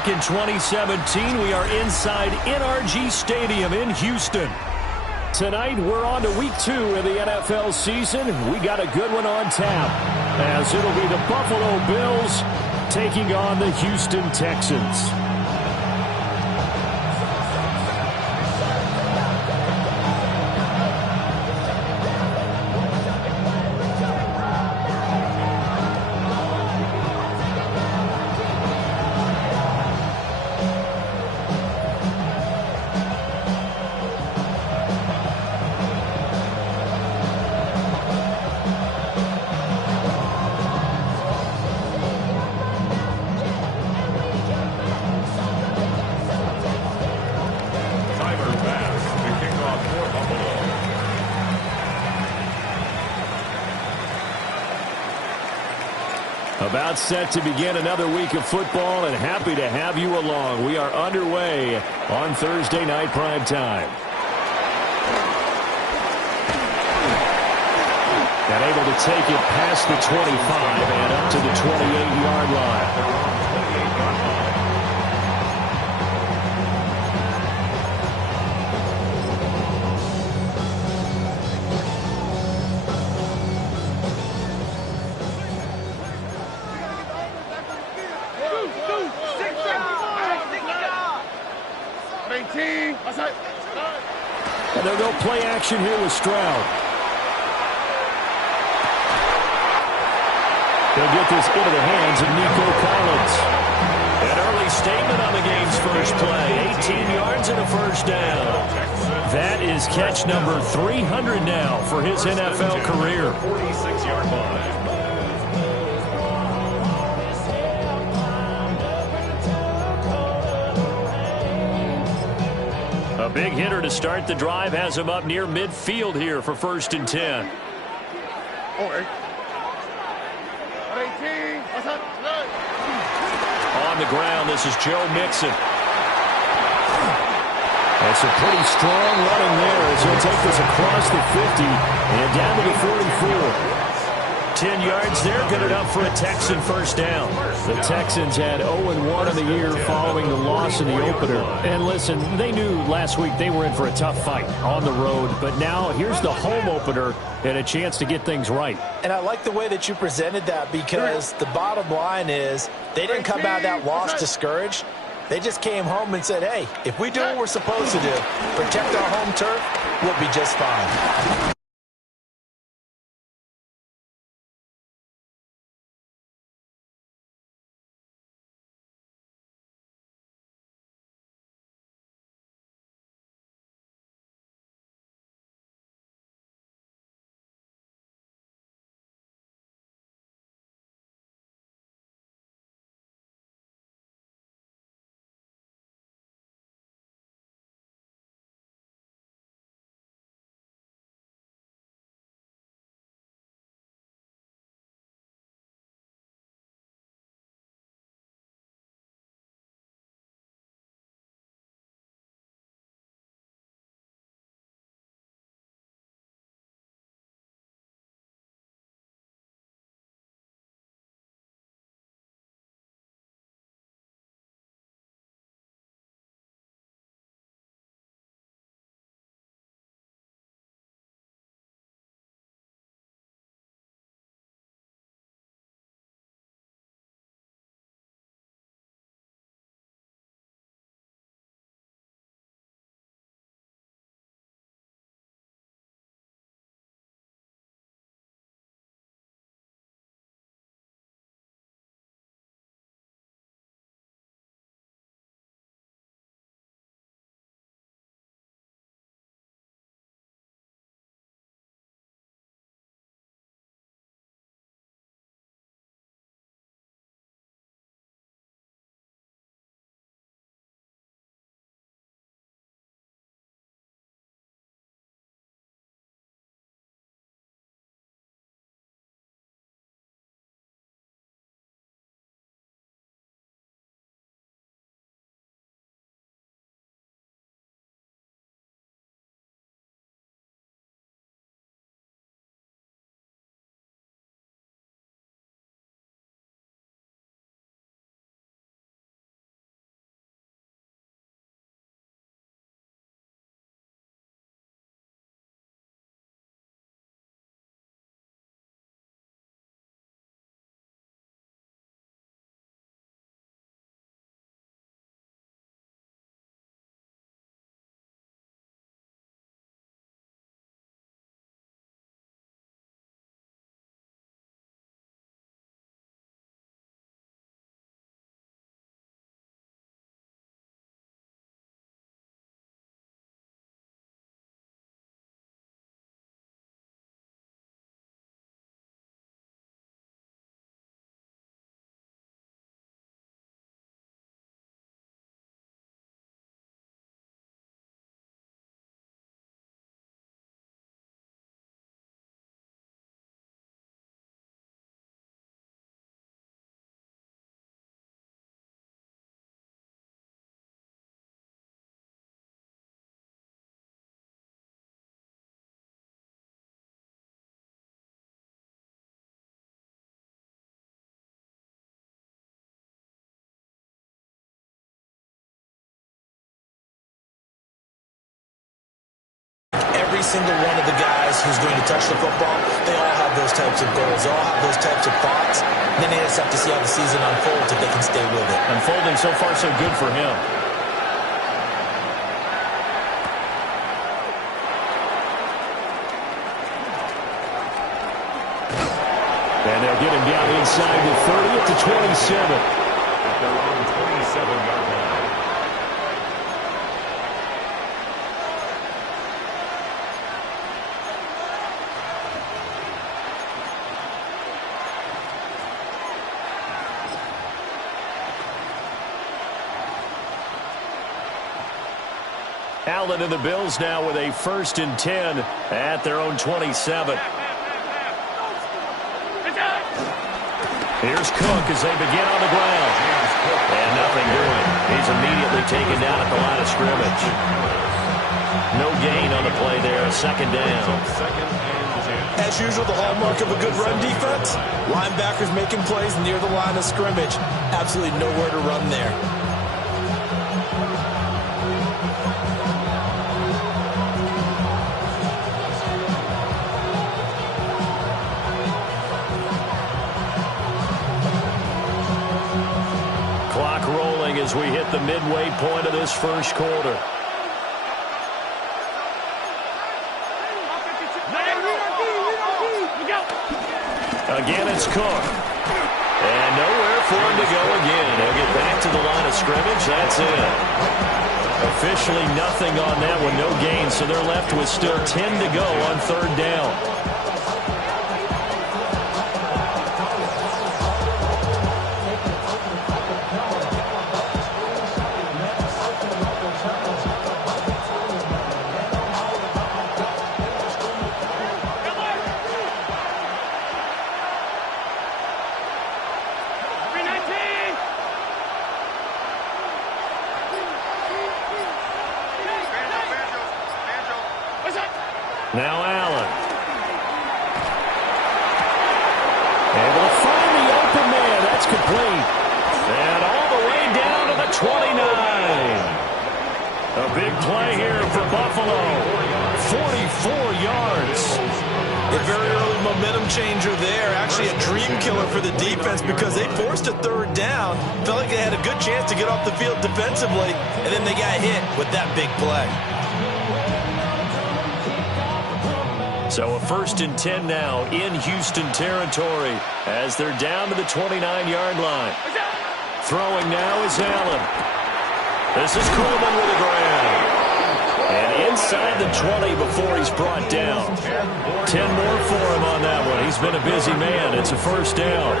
back in 2017. We are inside NRG Stadium in Houston. Tonight, we're on to week 2 of the NFL season. We got a good one on tap, as it'll be the Buffalo Bills taking on the Houston Texans. About set to begin another week of football, and happy to have you along. We are underway on Thursday night primetime. And able to take it past the 25 and up to the 28-yard line. And they'll go play action here with Stroud. They'll get this into the hands of Nico Collins. An early statement on the game's first play. 18 yards and a first down. That is catch number 300 now for his NFL career. 46-yard line. A big hitter to start the drive has him up near midfield here for 1st and 10. On the ground, this is Joe Mixon. That's a pretty strong running there as he'll take this across the 50 and down to the 44. 10 yards there, good enough for a Texan first down. The Texans had 0-1 in the year following the loss in the opener. And listen, they knew last week they were in for a tough fight on the road. But now here's the home opener and a chance to get things right. And I like the way that you presented that, because the bottom line is they didn't come out of that loss discouraged. They just came home and said, hey, if we do what we're supposed to do, protect our home turf, we'll be just fine. every single one of the guys who's going to touch the football, they all have those types of goals. They all have those types of thoughts. And then they just have to see how the season unfolds if they can stay with it. Unfolding so far so good for him. And they'll get him down inside the 30 at the 27. At their own 27-yard line. Allen and the Bills now with a 1st and 10 at their own 27. Here's Cook as they begin on the ground. And nothing doing. He's immediately taken down at the line of scrimmage. No gain on the play there. 2nd down. As usual, the hallmark of a good run defense, linebackers making plays near the line of scrimmage. Absolutely nowhere to run there. Clock rolling as we hit the midway point of this first quarter. Again, it's Cook. And nowhere for him to go again. He'll get back to the line of scrimmage. That's it. Officially nothing on that one. No gain, so they're left with still 10 to go on 3rd down. Now Allen. Able to find the open man. That's complete. And all the way down to the 29. A big play here for Buffalo. 44 yards. A very early momentum changer there. Actually a dream killer for the defense because they forced a 3rd down. Felt like they had a good chance to get off the field defensively, and then they got hit with that big play. So a 1st and 10 now in Houston territory as they're down to the 29-yard line. Throwing now is Allen. This is Coleman with a grab. And inside the 20 before he's brought down. 10 more for him on that one. He's been a busy man. It's a 1st down.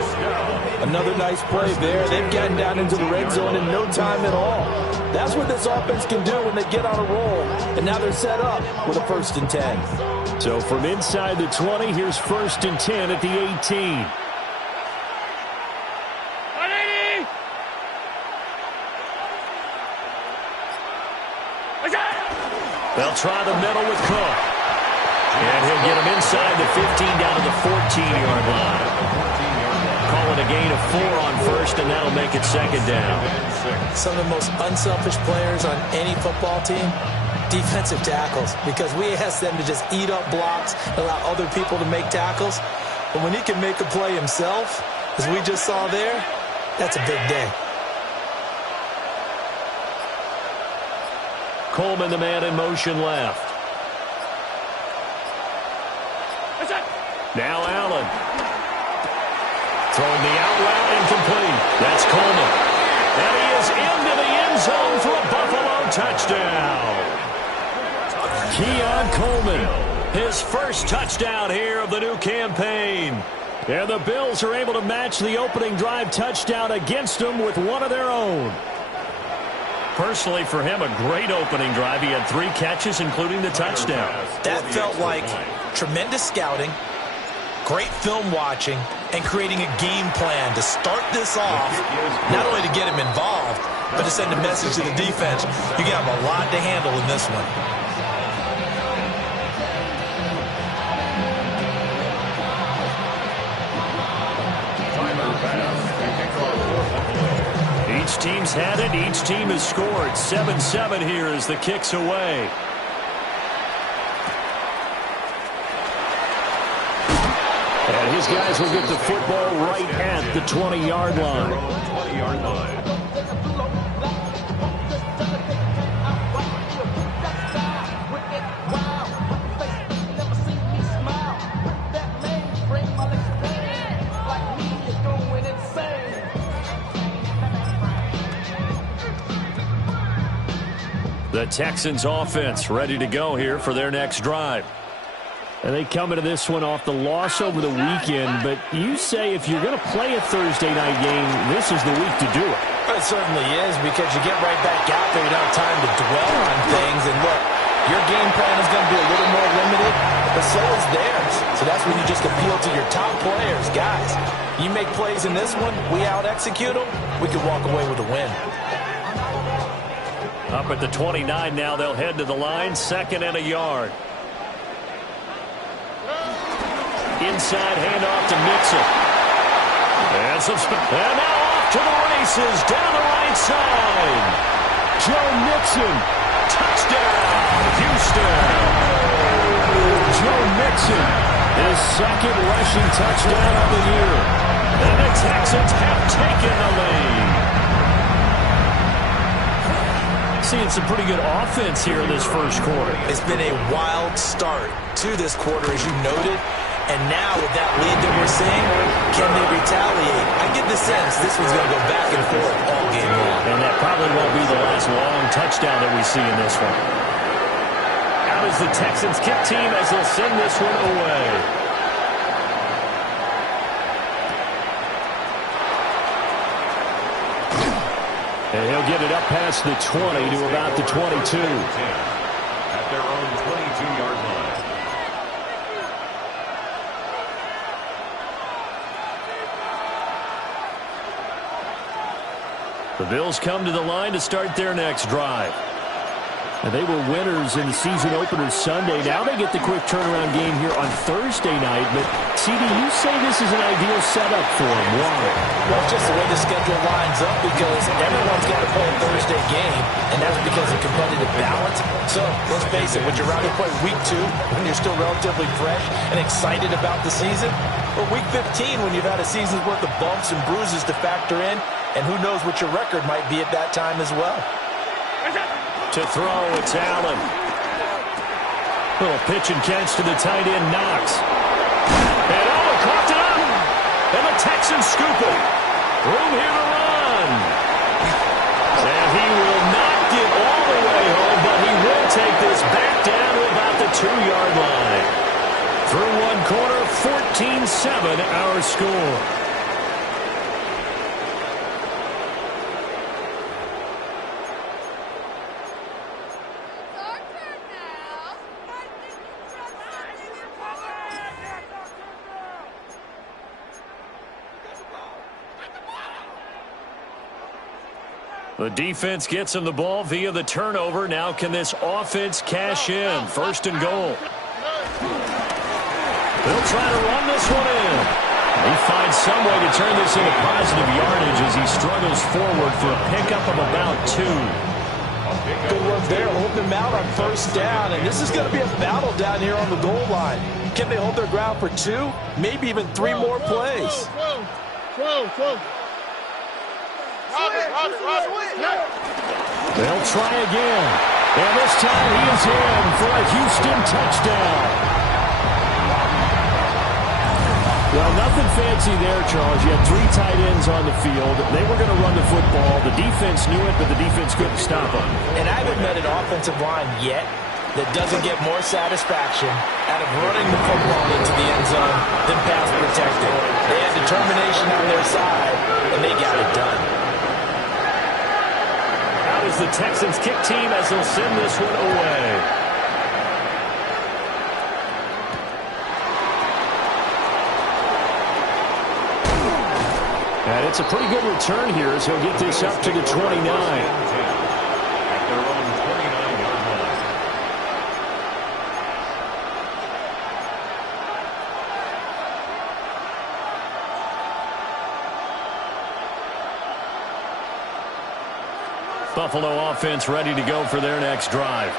Another nice play there. They've gotten down into the red zone in no time at all. That's what this offense can do when they get on a roll. And now they're set up with a 1st and 10. So from inside the 20, here's 1st and 10 at the 18. They'll try the middle with Cook. And he'll get him inside the 15 down to the 14-yard line. Call it a gain of 4 on 1st, and that'll make it 2nd down. Some of the most unselfish players on any football team, defensive tackles, because we ask them to just eat up blocks, allow other people to make tackles. But when he can make a play himself, as we just saw there, that's a big day. Coleman, the man in motion left. Now Allen. Throwing the out route incomplete. That's Coleman. And he is into the end zone for a Buffalo touchdown. Keon Coleman, his 1st touchdown here of the new campaign. And the Bills are able to match the opening drive touchdown against them with one of their own. Personally, for him, a great opening drive. He had 3 catches, including the touchdown. That felt like tremendous scouting, great film watching, and creating a game plan to start this off, not only to get him involved, but to send a message to the defense. You got a lot to handle in this one. Each team's had it. Each team has scored. 7-7 here as the kick's away. And his guys will get the football right at the 20-yard line. 20-yard line. The Texans offense ready to go here for their next drive. And they come into this one off the loss over the weekend, but you say if you're going to play a Thursday night game, this is the week to do it. It certainly is, because you get right back out there. You don't have time to dwell on things. And look, your game plan is going to be a little more limited, but so is theirs. So that's when you just appeal to your top players. Guys, you make plays in this one, we out-execute them, we could walk away with a win. Up at the 29 now, they'll head to the line, 2nd and a yard. Inside handoff to Mixon. And now off to the races down the right side. Joe Mixon. Touchdown, Houston. Joe Mixon, his 2nd rushing touchdown of the year. And the Texans have taken the lead. Seeing some pretty good offense here in this first quarter. It's been a wild start to this quarter, as you noted. And now with that lead that we're seeing, can they retaliate? I get the sense this one's going to go back and forth all game long. And that probably won't be the last long touchdown that we see in this one. Out is the Texans kick team as they'll send this one away. And he'll get it up past the 20 to about the 22. At their own 22-yard line. The Bills come to the line to start their next drive. And they were winners in the season opener Sunday. Now they get the quick turnaround game here on Thursday night. But, CD, you say this is an ideal setup for them. Why? Well, it's just the way the schedule lines up, because everyone's got to play a Thursday game, and that's because of competitive balance. So, let's face it, would you rather play week 2 when you're still relatively fresh and excited about the season? Or week 15 when you've had a season's worth of bumps and bruises to factor in, and who knows what your record might be at that time as well. To throw, it's Allen. Little pitch and catch to the tight end, Knox. And coughed it up. And the Texans scoop it. Room here to run. And he will not get all the way home, but he will take this back down to about the 2-yard line. Through one quarter, 14-7 our score. The defense gets him the ball via the turnover. Now can this offense cash in? 1st and goal. They'll try to run this one in. He finds some way to turn this into positive yardage as he struggles forward for a pickup of about 2. Good work there, holding them out on 1st down. And this is going to be a battle down here on the goal line. Can they hold their ground for 2? Maybe even 3 more plays. They'll try again. And this time he is in for a Houston touchdown. Well, nothing fancy there, Charles. You had 3 tight ends on the field. They were going to run the football. The defense knew it, but the defense couldn't stop them. And I haven't met an offensive line yet that doesn't get more satisfaction out of running the football into the end zone than pass protecting. They had determination on their side, and they got it done. Out is the Texans kick team as they'll send this one away. And it's a pretty good return here as he'll get this up to the 29. At their own 29-yard line. Buffalo offense ready to go for their next drive.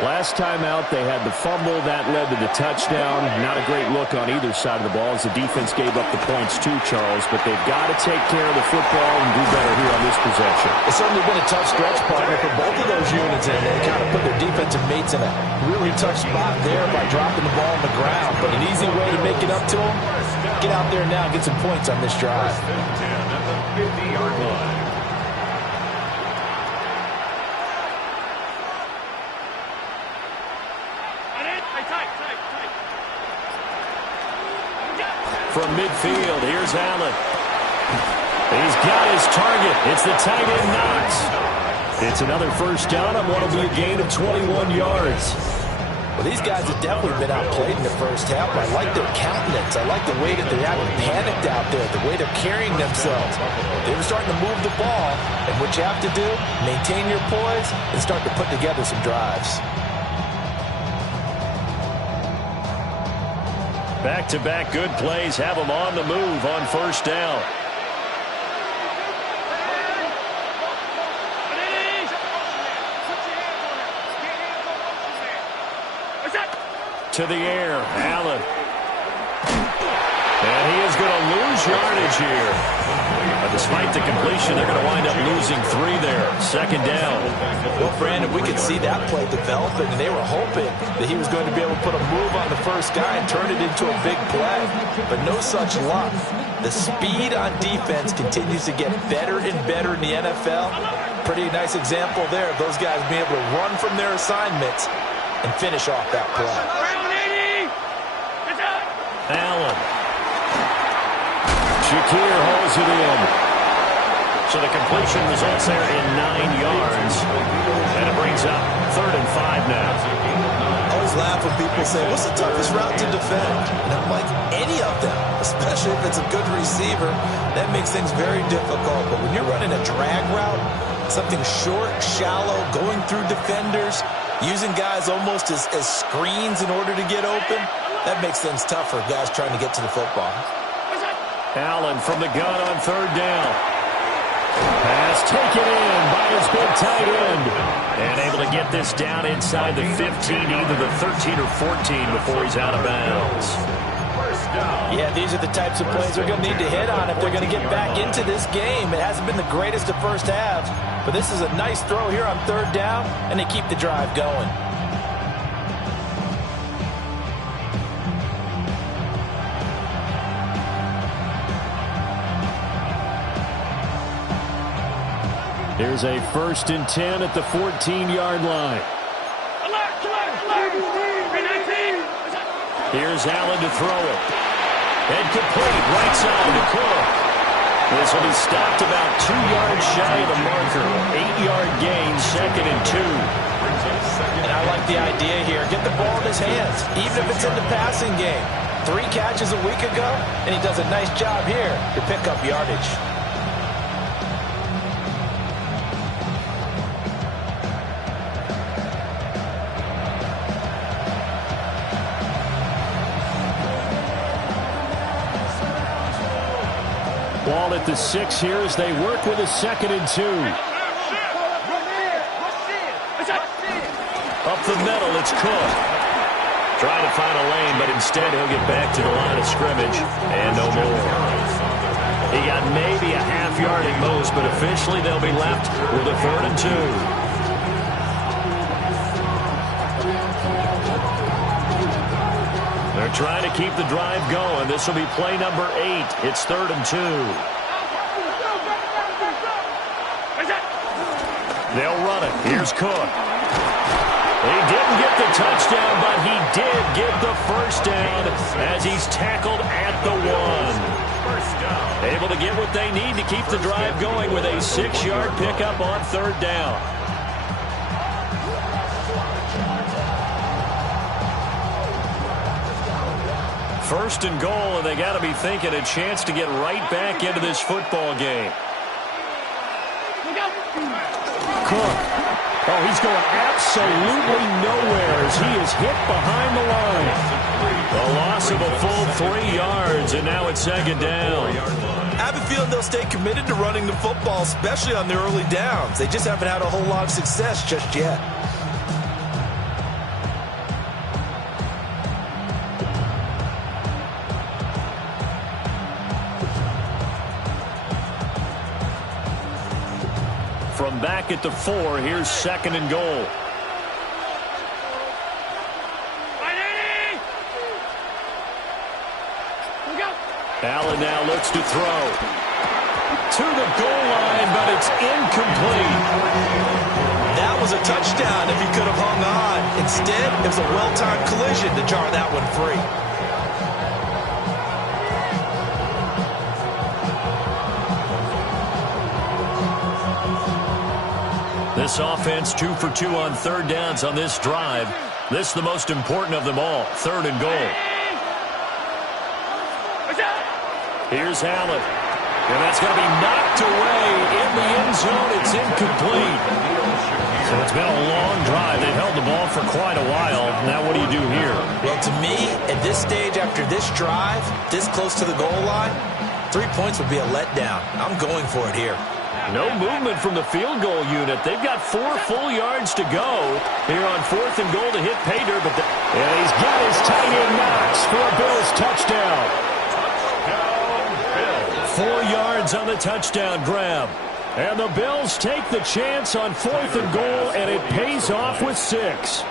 Last time out, they had the fumble. That led to the touchdown. Not a great look on either side of the ball as the defense gave up the points too, Charles. But they've got to take care of the football and do better here on this possession. It's certainly been a tough stretch, partner, for both of those units. And they kind of put their defensive mates in a really tough spot there by dropping the ball on the ground. But an easy way to make it up to them, get out there now and get some points on this drive. 50-yard line. From midfield, here's Allen. He's got his target. It's the tight end Knox. It's another first down on what will be a gain of 21 yards. Well, these guys have definitely been outplayed in the first half. I like their countenance. I like the way that they're acting panicked out there, the way they're carrying themselves. They were starting to move the ball, and what you have to do, maintain your poise and start to put together some drives. Back-to-back good plays have them on the move on first down. To the air, Allen. And he is going to lose yardage here. But despite the completion, they're going to wind up losing 3 there. Second down. Well, Brandon, we could see that play developing, and they were hoping that he was going to be able to put a move on the first guy and turn it into a big play. But no such luck. The speed on defense continues to get better and better in the NFL. Pretty nice example there of those guys being able to run from their assignments and finish off that play. Allen. Shakir holds it in. So the completion results there in 9 yards. And it brings up 3rd and 5 now. I always laugh when people say, what's the toughest route to defend? And I'm like, any of them, especially if it's a good receiver. That makes things very difficult. But when you're running a drag route, something short, shallow, going through defenders, using guys almost as screens in order to get open, that makes things tough for guys trying to get to the football. Allen from the gun on 3rd down. Pass taken in by his big tight end. And able to get this down inside the 15, either the 13 or 14 before he's out of bounds. Yeah, these are the types of plays they're going to need to hit on if they're going to get back into this game. It hasn't been the greatest of first halves, but this is a nice throw here on 3rd down, and they keep the drive going. Here's a 1st and 10 at the 14-yard line. Here's Allen to throw it. And complete, right side to Cook. This will be stopped about 2 yards shy of the marker. 8-yard gain, 2nd and 2. And I like the idea here. Get the ball in his hands, even if it's in the passing game. 3 catches a week ago, and he does a nice job here to pick up yardage. Ball at the 6 here as they work with a 2nd and 2. Up the middle, it's Cook. Trying to find a lane, but instead he'll get back to the line of scrimmage. And no more. He got maybe a half yard at most, but officially they'll be left with a 3rd and 2. They're trying to keep the drive going. This will be play number 8. It's 3rd and 2. They'll run it. Here's Cook. He didn't get the touchdown, but he did get the first down as he's tackled at the 1. Able to get what they need to keep the drive going with a 6-yard pickup on 3rd down. First and goal, and they got to be thinking a chance to get right back into this football game. Cook. Oh, he's going absolutely nowhere as he is hit behind the line. A loss of a full 3 yards, and now it's 2nd down. I have a feeling they'll stay committed to running the football, especially on their early downs. They just haven't had a whole lot of success just yet. them back at the 4. Here's 2nd and goal. Allen now looks to throw. To the goal line, but it's incomplete. That was a touchdown if he could have hung on. Instead, it was a well-timed collision to jar that one free. This offense 2 for 2 on 3rd downs on this drive. This is the most important of them all, 3rd and goal. Here's Allen. And that's going to be knocked away in the end zone. It's incomplete. So it's been a long drive. They've held the ball for quite a while. Now what do you do here? Well, to me, at this stage after this drive, this close to the goal line, 3 points would be a letdown. I'm going for it here. No movement from the field goal unit. They've got 4 full yards to go here on 4th and goal to hit Pater. And he's got his tight end Knox for a Bills touchdown. 4 yards on the touchdown grab. And the Bills take the chance on 4th and goal, and it pays off with 6.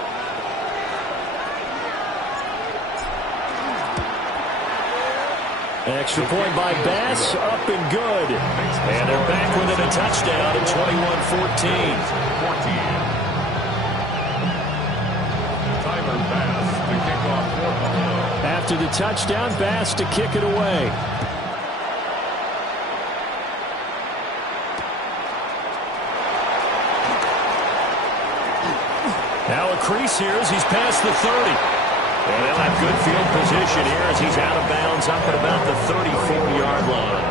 Extra point by Bass, up and good. And they're back within a touchdown at 21-14. After the touchdown, Bass to kick it away. Now a crease here as he's past the 30. And they'll have good field position here as he's out of bounds up at about the 34-yard line.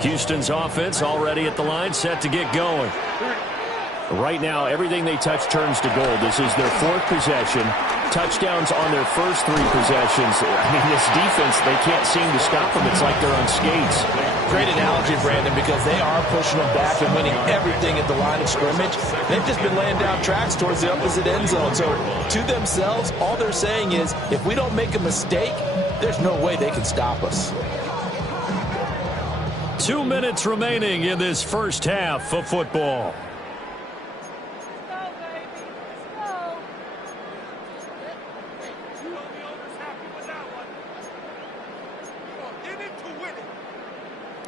Houston's offense already at the line, set to get going. Right now, everything they touch turns to gold. This is their 4th possession. Touchdowns on their first 3 possessions. I mean, this defense, they can't seem to stop them. It's like they're on skates. Great analogy, Brandon, because they are pushing them back and winning everything at the line of scrimmage. They've just been laying down tracks towards the opposite end zone. So, to themselves, all they're saying is, if we don't make a mistake, there's no way they can stop us. 2 minutes remaining in this first half of football.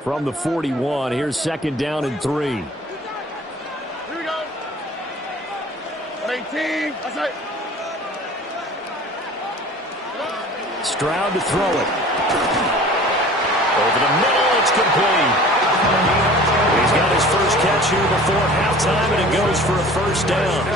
From the 41, here's 2nd down and 3. Here we go. 18. That's right. Stroud to throw it. Over the middle, it's complete. He's got his first catch here before halftime, and it goes for a first down.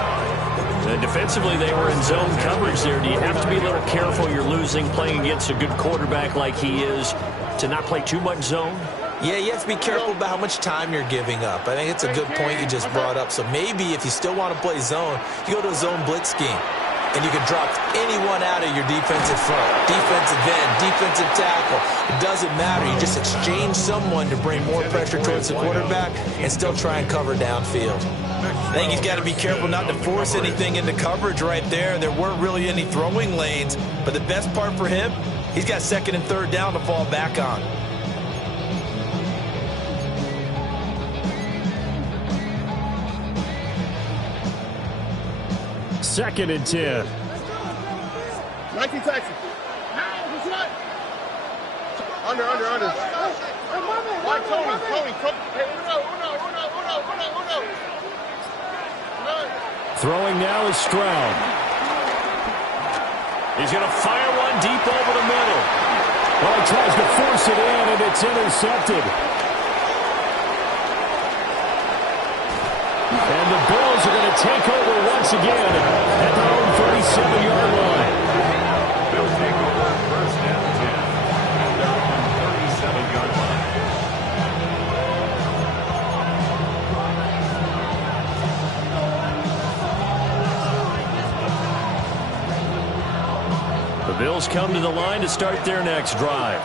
And defensively, they were in zone coverage there. Do you have to be a little careful? You're losing, playing against a good quarterback like he is, to not play too much zone? Yeah, you have to be careful about how much time you're giving up. I think it's a good point you just brought up. So maybe if you still want to play zone, you go to a zone blitz scheme. And you can drop anyone out of your defensive front, defensive end, defensive tackle. It doesn't matter. You just exchange someone to bring more pressure towards the quarterback and still try and cover downfield. I think he's got to be careful not to force anything into coverage right there. There weren't really any throwing lanes. But the best part for him, he's got 2nd and 3rd down to fall back on. Second and 10. 19 Texas. Under. Like Tony. Hey, uno. Throwing now is Stroud. He's going to fire one deep over the middle. Well, he tries to force it in, and it's intercepted. And the Bills are going to take over once again at their own 37-yard line. Bills take over first down 10 at their own 37-yard line. The Bills come to the line to start their next drive.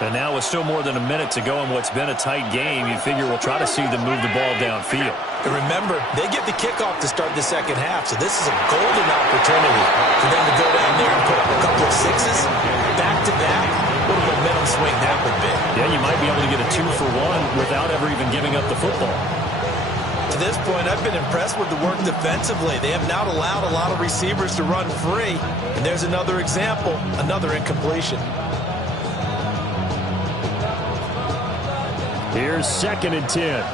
And now with still more than a minute to go in what's been a tight game, you figure we'll try to see them move the ball downfield. And remember, they get the kickoff to start the second half, so this is a golden opportunity for them to go down there and put up a couple of sixes. Back-to-back, what a momentum swing that would be. Yeah, you might be able to get a 2-for-1 without ever even giving up the football. To this point, I've been impressed with the work defensively. They have not allowed a lot of receivers to run free. And there's another example, another incompletion. Here's 2nd and 10.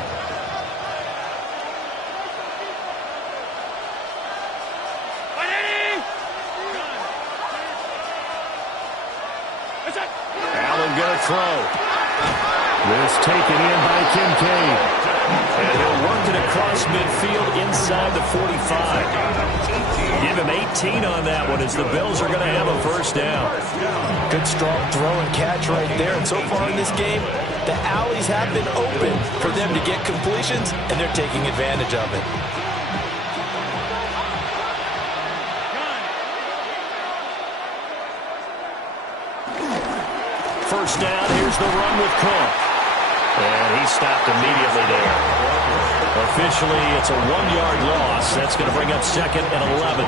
Allen going to throw. This taken in by Kincaid. And he'll work it across midfield inside the 45. Give him 18 on that one as the Bills are going to have a first down. Good strong throw and catch right there. And so far in this game, the alleys have been open for them to get completions, and they're taking advantage of it. First down, here's the run with Cook. And he stopped immediately there. Officially, it's a 1-yard loss. That's going to bring up 2nd and 11.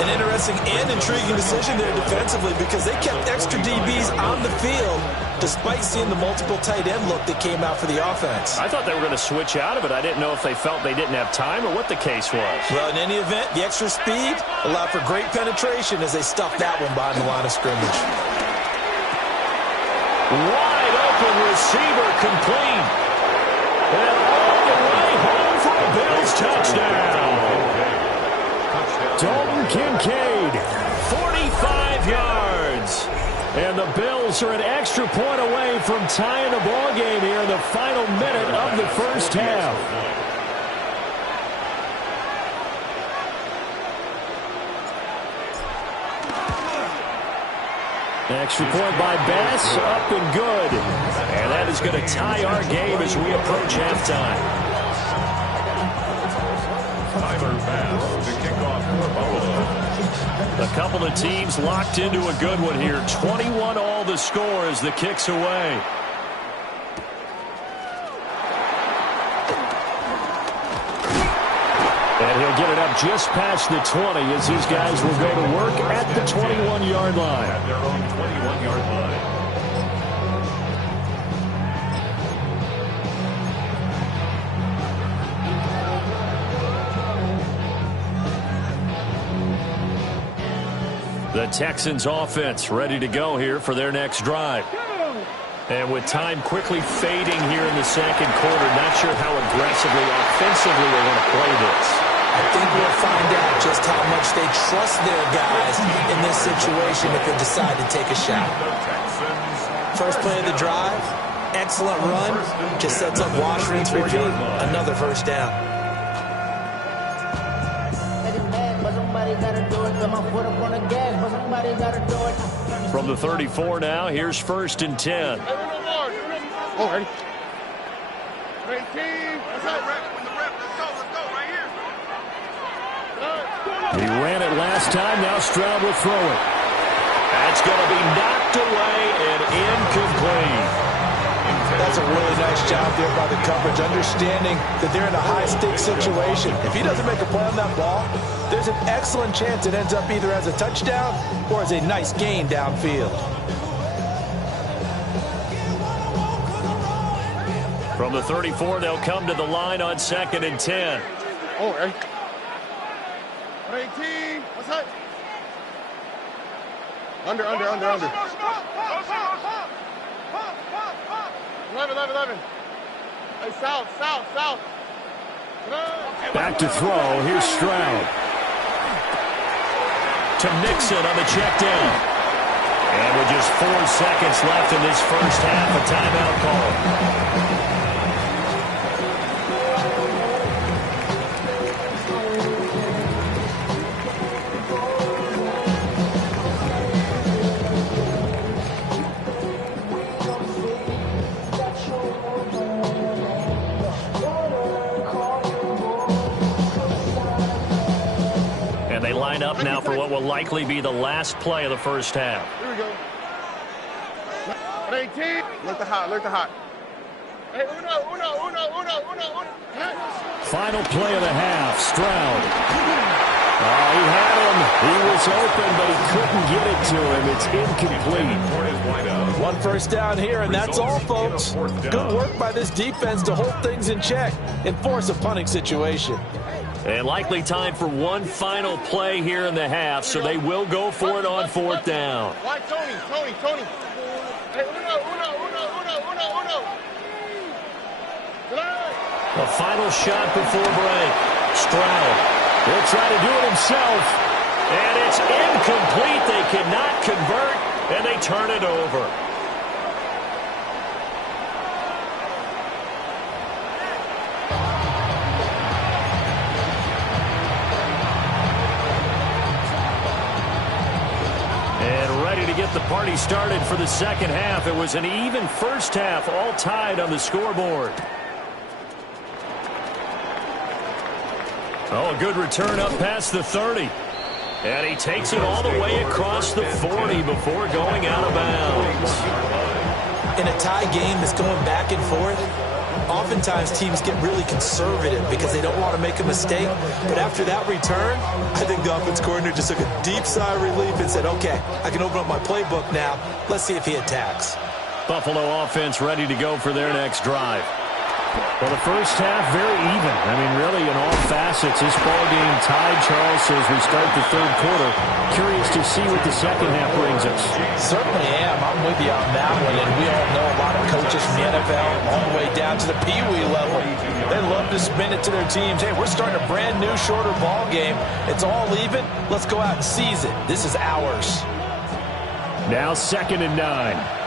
An interesting and intriguing decision there defensively because they kept extra DBs on the field despite seeing the multiple tight end look that came out for the offense. I thought they were going to switch out of it. I didn't know if they felt they didn't have time or what the case was. Well, in any event, the extra speed allowed for great penetration as they stuffed that one behind the line of scrimmage. Wide open receiver complete. And all the way home for a Bills touchdown. Dalton Kincaid, 45 yards. And the Bills are an extra point away from tying the ball game here in the final minute of the first half. Extra point by Bass, up and good. And that is going to tie our game as we approach halftime. Tyler Bass, the kickoff for Buffalo. A couple of teams locked into a good one here. 21 all the score as the kick's away. And he'll get it up just past the 20 as these guys will go to work at the 21-yard line. At their own 21-yard line. The Texans offense ready to go here for their next drive. And with time quickly fading here in the second quarter, not sure how aggressively, offensively they're going to play this. I think we'll find out just how much they trust their guys in this situation if they decide to take a shot. First play of the drive, excellent run, just sets up wash, rinse, repeat, another first down. From the 34 now, here's 1st and 10. Oh, ready. 18. Let's go. He ran it last time. Now Stroud will throw it. That's going to be knocked away and incomplete. That's a really nice job there by the coverage, understanding that they're in a high-stakes situation. If he doesn't make a play on that ball, there's an excellent chance it ends up either as a touchdown or as a nice gain downfield. From the 34, they'll come to the line on 2nd and 10. Oh, ready. 18. What's that? Under. 11. Hey, south. Back to throw. Here's Stroud. To Mixon on the check down. And with just 4 seconds left in this first half, a timeout call. They line up now for what will likely be the last play of the first half. Here we go. 18. Look the hot. Hey, uno. Hey. Final play of the half, Stroud. He had him. He was open, but he couldn't get it to him. It's incomplete. One first down here, and that's all, folks. Good work by this defense to hold things in check and force a punting situation. And likely time for one final play here in the half, so they will go for it on fourth down. Why, Tony? Hey, uno. A final shot before break. Stroud. He'll try to do it himself. And it's incomplete. They cannot convert, and they turn it over. And ready to get the party started for the second half. It was an even first half, all tied on the scoreboard. Oh, a good return up past the 30. And he takes it all the way across the 40 before going out of bounds. In a tie game that's going back and forth, oftentimes teams get really conservative because they don't want to make a mistake. But after that return, I think the offense coordinator just took a deep sigh of relief and said, okay, I can open up my playbook now. Let's see if he attacks. Buffalo offense ready to go for their next drive. Well, the first half, very even. I mean, really, in all facets, this ball game tied, Charles, so as we start the third quarter. Curious to see what the second half brings us. Certainly am. I'm with you on that one. And we all know a lot of coaches from the NFL all the way down to the Pee Wee level. They love to spin it to their teams. Hey, we're starting a brand new, shorter ball game. It's all even. Let's go out and seize it. This is ours. Now 2nd and 9.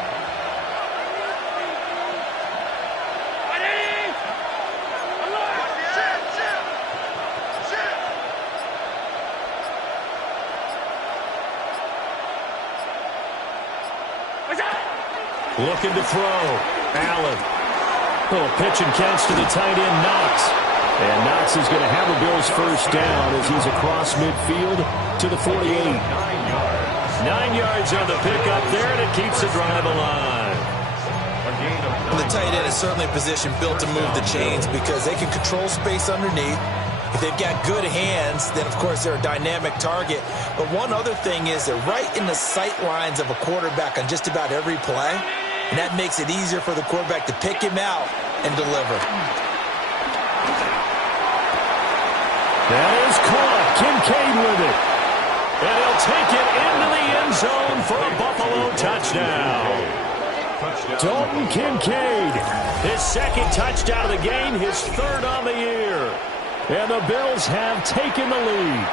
Looking to throw. Allen. Little pitch and catch to the tight end, Knox. And Knox is going to have a Bills first down as he's across midfield to the 48. 9 yards on the pickup there, and it keeps the drive alive. And the tight end is certainly a position built to move the chains because they can control space underneath. If they've got good hands, then, of course, they're a dynamic target. But one other thing is they're right in the sight lines of a quarterback on just about every play. And that makes it easier for the quarterback to pick him out and deliver. That is caught. Kincaid with it. And he'll take it into the end zone for a Buffalo touchdown. Dalton Kincaid, his second touchdown of the game, his third on the year. And the Bills have taken the lead.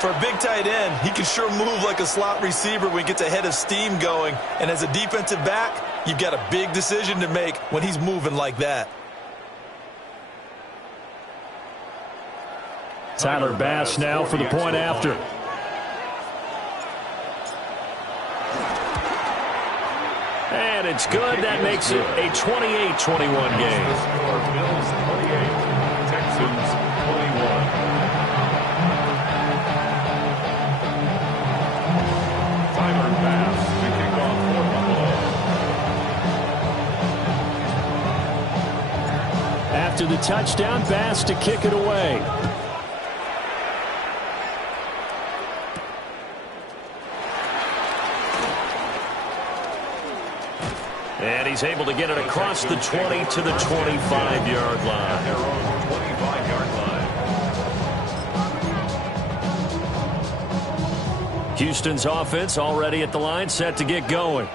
For a big tight end, he can sure move like a slot receiver when he gets a head of steam going. And as a defensive back, you've got a big decision to make when he's moving like that. Tyler Bass now for the point after. And it's good. That makes it a 28-21 game. Bills 28, Texans 21. Tyler Bass to kick off for Buffalo. After the touchdown, Bass to kick it away. And he's able to get it across the 20 to the 25-yard line. Their own 25-yard line. Houston's offense already at the line, set to get going.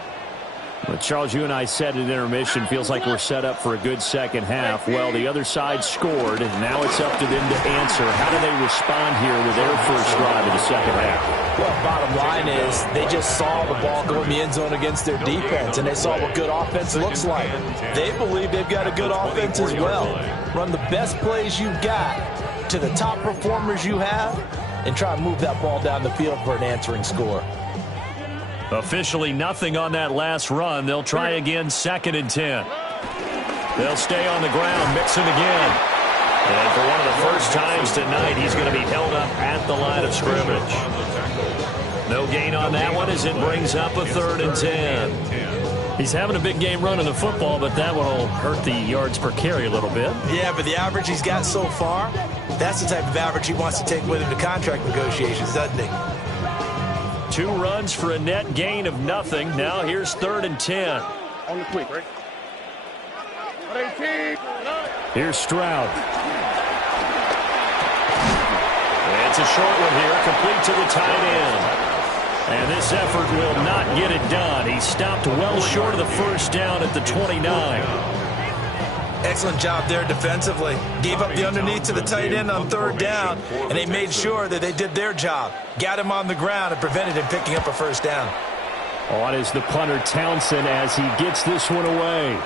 Well, Charles, you and I said at intermission, feels like we're set up for a good second half. Well, the other side scored, and now it's up to them to answer. How do they respond here with their first drive of the second half? Well, bottom line is they just saw the ball go in the end zone against their defense, and they saw what good offense looks like. They believe they've got a good offense as well. Run the best plays you've got to the top performers you have, and try to move that ball down the field for an answering score. Officially nothing on that last run. They'll try again, 2nd and 10. They'll stay on the ground, mixing again. And for one of the first times tonight, he's going to be held up at the line of scrimmage. No gain on that one as it brings up a 3rd and 10. He's having a big game running the football, but that one will hurt the yards per carry a little bit. Yeah, but the average he's got so far, that's the type of average he wants to take with him to contract negotiations, doesn't he? 2 runs for a net gain of nothing. Now here's 3rd and 10. On the quick, right? 18. Here's Stroud. It's a short one here, complete to the tight end. And this effort will not get it done. He stopped well short of the first down at the 29. Excellent job there defensively. Gave up the underneath to the tight end on 3rd down, and they made sure that they did their job. Got him on the ground and prevented him picking up a first down. On is the punter Townsend as he gets this one away.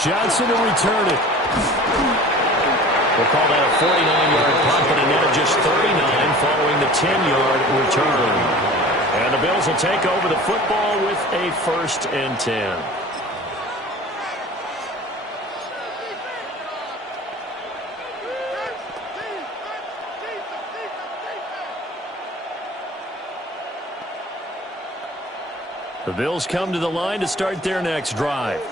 Johnson to return it. We'll call that a 49-yard punt, but a net of just 39 following the 10-yard return. And the Bills will take over the football with a 1st and 10. The Bills come to the line to start their next drive.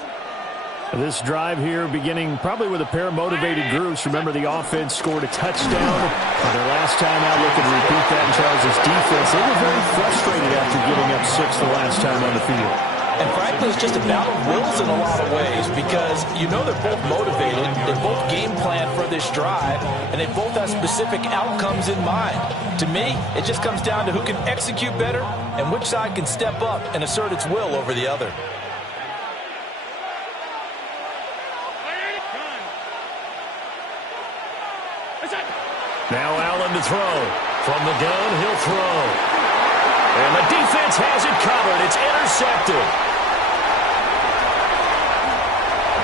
This drive here beginning probably with a pair of motivated groups. Remember, the offense scored a touchdown. Their last time out, looking to repeat that in Charles' defense. They were very frustrated after giving up 6 the last time on the field. And frankly, it's just a battle of wills in a lot of ways because you know they're both motivated, they both game plan for this drive, and they both have specific outcomes in mind. To me, it just comes down to who can execute better and which side can step up and assert its will over the other. Now Allen to throw. From the gun, he'll throw. And the defense has it covered. It's intercepted.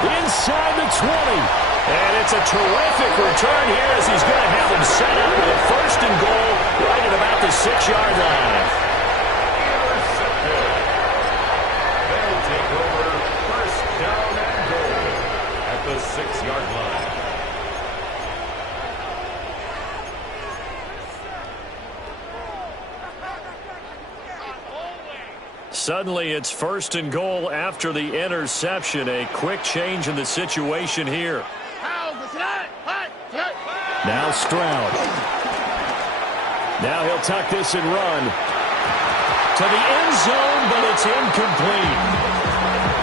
Inside the 20. And it's a terrific return here as he's going to have him set up with a 1st and goal right at about the 6-yard line. They'll take over 1st down and goal at the 6-yard line. Suddenly it's 1st and goal after the interception. A quick change in the situation here. Now Stroud. Now he'll tuck this and run to the end zone, but it's incomplete.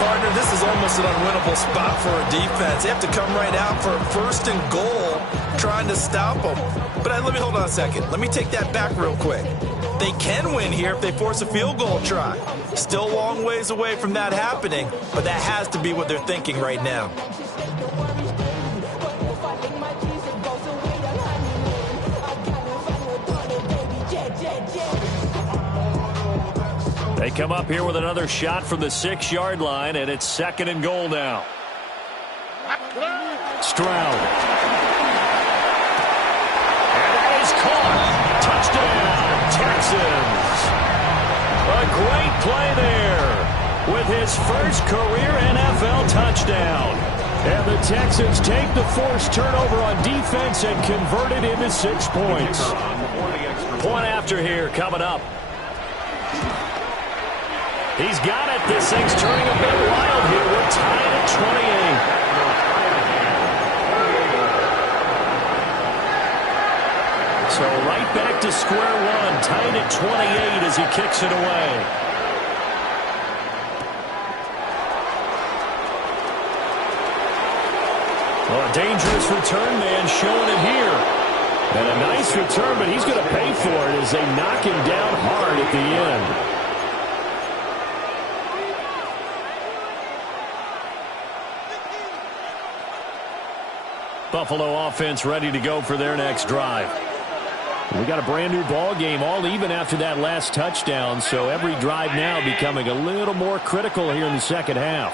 Partner, this is almost an unwinnable spot for a defense. They have to come right out for a 1st and goal trying to stop them. But let me hold on a second. Let me take that back real quick. They can win here if they force a field goal try. Still a long ways away from that happening, but that has to be what they're thinking right now. They come up here with another shot from the 6-yard line, and it's 2nd and goal now. Stroud. And that is caught. Touchdown, Texans. A great play there with his first career NFL touchdown. And the Texans take the forced turnover on defense and convert it into 6 points. Point after here coming up. He's got it. This thing's turning a bit wild here. We're tied at 28. So right back to square one, tied at 28 as he kicks it away. Well, a dangerous return man showing it here. And a nice return, but he's going to pay for it as they knock him down hard at the end. Buffalo offense ready to go for their next drive. We got a brand new ball game, all even after that last touchdown, so every drive now becoming a little more critical here in the second half.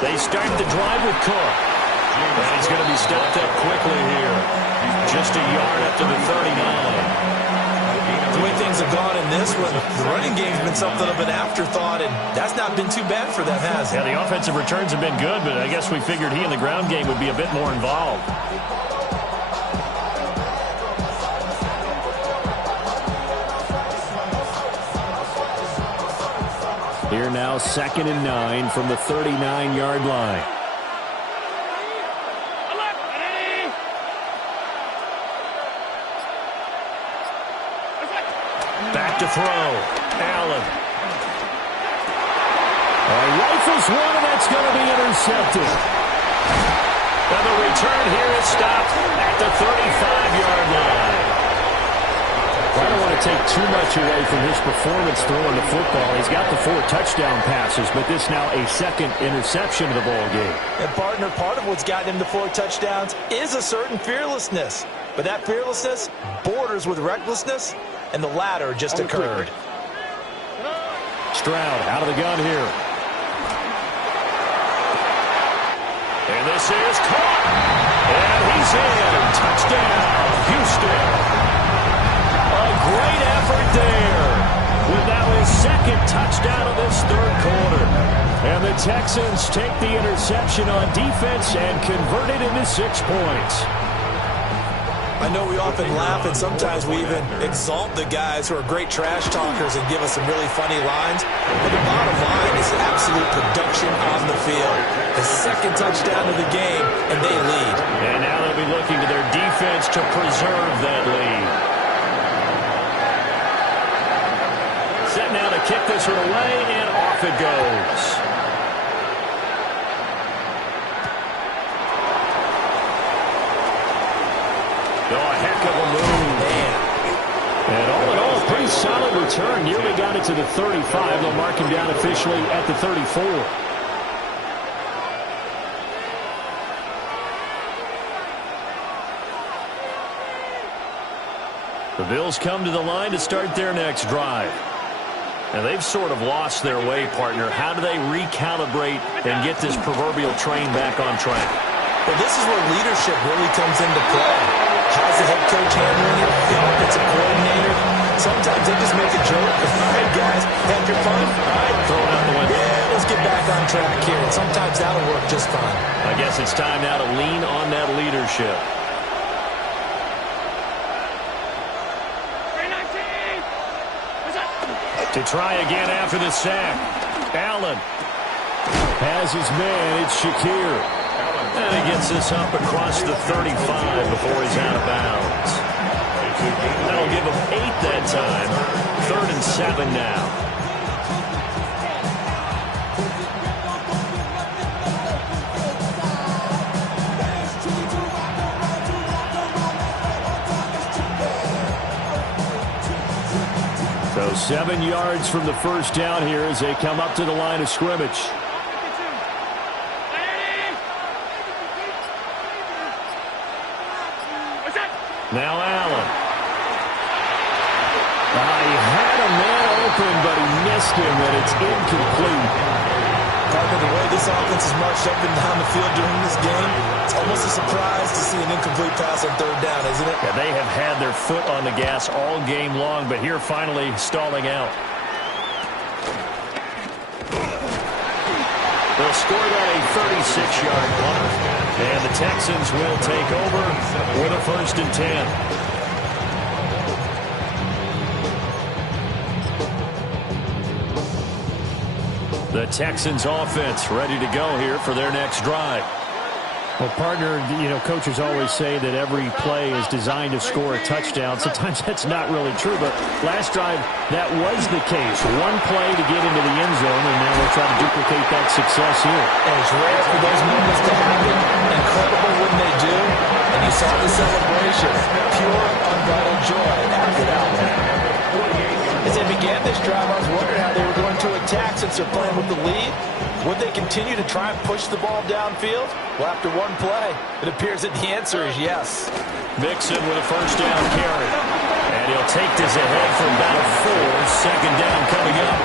They start the drive with Cook. And he's going to be stopped up quickly here. Just a yard up to the 39. The way things have gone in this one, the running game's been something of an afterthought, and that's not been too bad for them, has it? Yeah, the offensive returns have been good, but I guess we figured he in the ground game would be a bit more involved. Here now, 2nd and 9 from the 39-yard line. Back to throw. Allen. Rifles one, and that's going to be intercepted. And the return here is stopped at the 35-yard line. I don't want to take too much away from his performance throwing the football. He's got the 4 touchdown passes, but this now a 2nd interception of the ball game. And partner, part of what's gotten him the 4 touchdowns is a certain fearlessness. But that fearlessness borders with recklessness, and the latter just occurred. Stroud out of the gun here. And this is caught. And he's in. Touchdown, Houston. A great effort there. With now his 2nd touchdown of this 3rd quarter. And the Texans take the interception on defense and convert it into 6 points. I know we often laugh and sometimes we even exalt the guys who are great trash talkers and give us some really funny lines. But the bottom line is absolute production on the field. The 2nd touchdown of the game, and they lead. And now they'll be looking to their defense to preserve that lead. Set now to kick this one away, and off it goes. Oh, a heck of a move. Man. And all in all, pretty solid return. Nearly got it to the 35. They'll mark him down officially at the 34. The Bills come to the line to start their next drive. And they've sort of lost their way, partner. How do they recalibrate and get this proverbial train back on track? Well, this is where leadership really comes into play. How's the head coach handling it? The offensive coordinator? Sometimes they just make a joke. All right, guys, have your fun. All right, throw it out the window. Yeah, let's get back on track here. And sometimes that'll work just fine. I guess it's time now to lean on that leadership. To try again after the sack. Allen has his man. It's Shakir. And he gets this up across the 35 before he's out of bounds. That'll give him 8 that time. 3rd and 7 now. So 7 yards from the first down here as they come up to the line of scrimmage. Now Allen. He had a man open, but he missed him, and it's incomplete. Partner, the way this offense has marched up and down the field during this game, it's almost a surprise to see an incomplete pass on 3rd down, isn't it? Yeah, they have had their foot on the gas all game long, but here finally stalling out. They'll score that a 36-yard punter. And the Texans will take over with a 1st and 10. The Texans offense ready to go here for their next drive. Well, partner, coaches always say that every play is designed to score a touchdown. Sometimes that's not really true, but last drive, that was the case. One play to get into the end zone, and now we'll try to duplicate that success here. And it's rare for those moments to happen. Incredible when they do. And you saw the celebration. Pure, unbridled joy after that one. As they began this drive, I was wondering how they were going to attack since they're playing with the lead. Would they continue to try and push the ball downfield? Well, after one play, it appears that the answer is yes. Mixon with a 1st down carry. And he'll take this ahead for about a 2nd down coming up.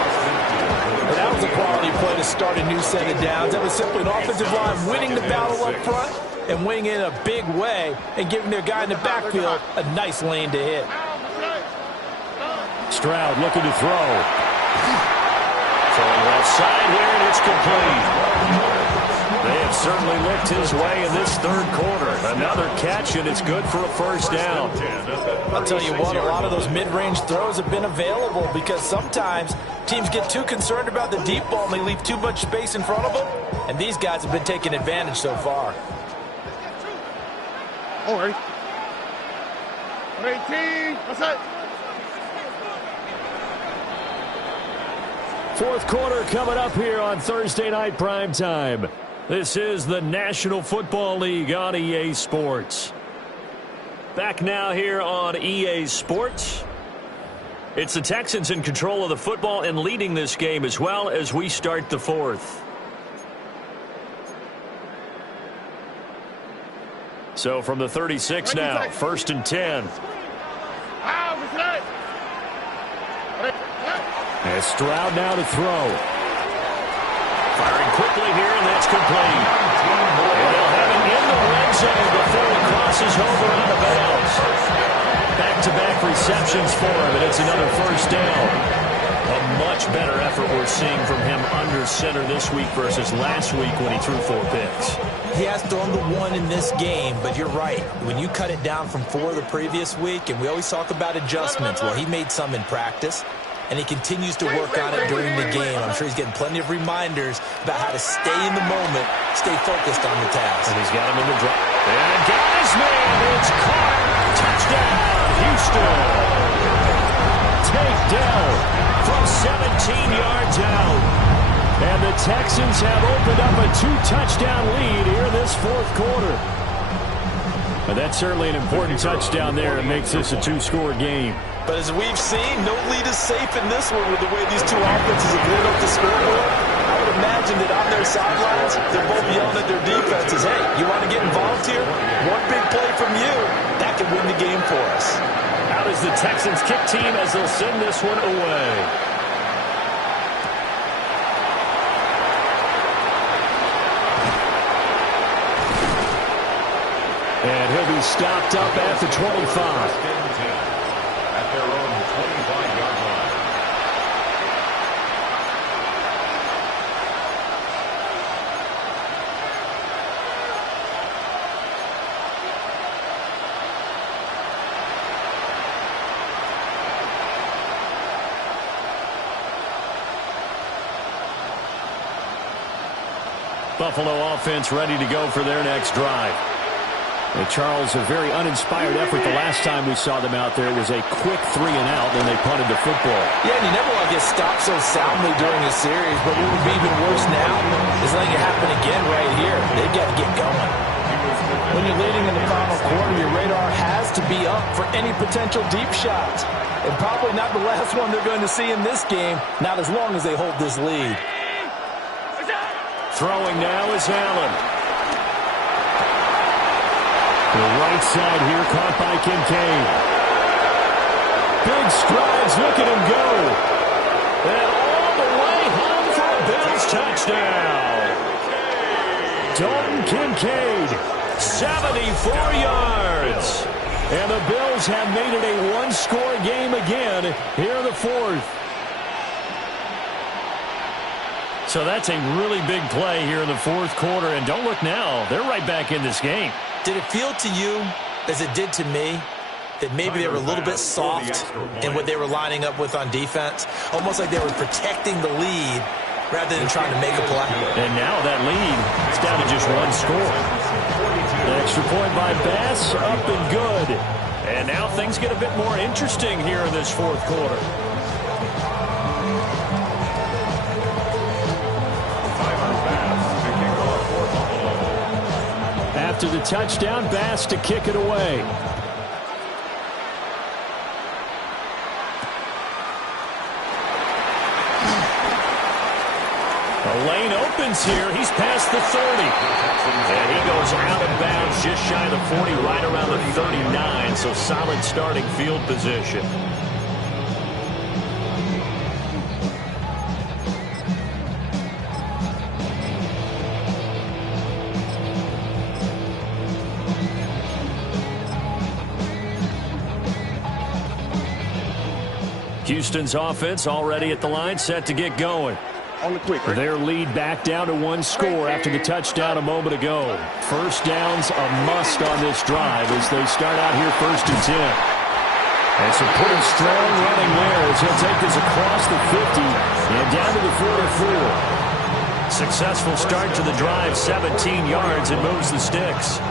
Well, that was a quality play to start a new set of downs. That was simply an offensive line winning the battle up front and winning in a big way and giving their guy in the backfield a nice lane to hit. Stroud looking to throw. Throwing left side here, and it's complete. They have certainly licked his way in this third quarter. Another catch, and it's good for a first down. I'll tell you what, a lot of those mid-range throws have been available because sometimes teams get too concerned about the deep ball and they leave too much space in front of them, and these guys have been taking advantage so far. All right. 18. What's that? Fourth quarter coming up here on Thursday Night Primetime. This is the National Football League on EA Sports. Back now here on EA Sports. It's the Texans in control of the football and leading this game as well as we start the fourth. So from the 36 now, 1st and 10. And Stroud now to throw. Firing quickly here, and that's complete. And they'll have it in the red zone before he crosses over out of bounds. Back-to-back receptions for him, and it's another first down. A much better effort we're seeing from him under center this week versus last week when he threw 4 picks. He has thrown the 1 in this game, but you're right. When you cut it down from 4 the previous week, and we always talk about adjustments, well, he made some in practice, and he continues to work on it during the game. I'm sure he's getting plenty of reminders about how to stay in the moment, stay focused on the task. And he's got him in the drop. And got his man. It's caught. Touchdown, Houston. Takedown from 17 yards out. And the Texans have opened up a 2-touchdown lead here this fourth quarter. And that's certainly an important touchdown there. It makes this a 2-score game. But as we've seen, no lead is safe in this one with the way these two offenses have lit up the scoreboard. I would imagine that on their sidelines, they're both yelling at their defenses, hey, you want to get involved here? One big play from you, that could win the game for us. Out is the Texans kick team as they'll send this one away. And he'll be stopped up at the 25. At their own 25-yard line. Buffalo offense ready to go for their next drive. Charles, a very uninspired effort the last time we saw them out there. It was a quick 3 and out, then they punted the football. Yeah, and you never want to get stopped so soundly during a series, but what would be even worse now is letting it happen again right here. They've got to get going. When you're leading in the final quarter, your radar has to be up for any potential deep shots. And probably not the last one they're going to see in this game, not as long as they hold this lead. Throwing now is Allen. The right side here caught by Kincaid. Big strides, look at him go. And all the way home for a Bills touchdown. Dalton Kincaid, 74 yards. And the Bills have made it a 1-score game again here in the fourth. So that's a really big play here in the fourth quarter. And don't look now, they're right back in this game. Did it feel to you, as it did to me, that maybe they were a little bit soft in what they were lining up with on defense? Almost like they were protecting the lead rather than trying to make a play. And now that lead is down to just 1 score. The extra point by Bass, up and good. And now things get a bit more interesting here in this fourth quarter. After the touchdown, Bass to kick it away. The lane opens here. He's past the 30. And he goes out of bounds just shy of the 40, right around the 39. So solid starting field position. Houston's offense already at the line, set to get going. On the quick, right? Their lead back down to one score after the touchdown a moment ago. First down's a must on this drive as they start out here 1st and 10. And some pretty strong running there as he'll take this across the 50 and down to the 44. Successful start to the drive, 17 yards, and moves the sticks.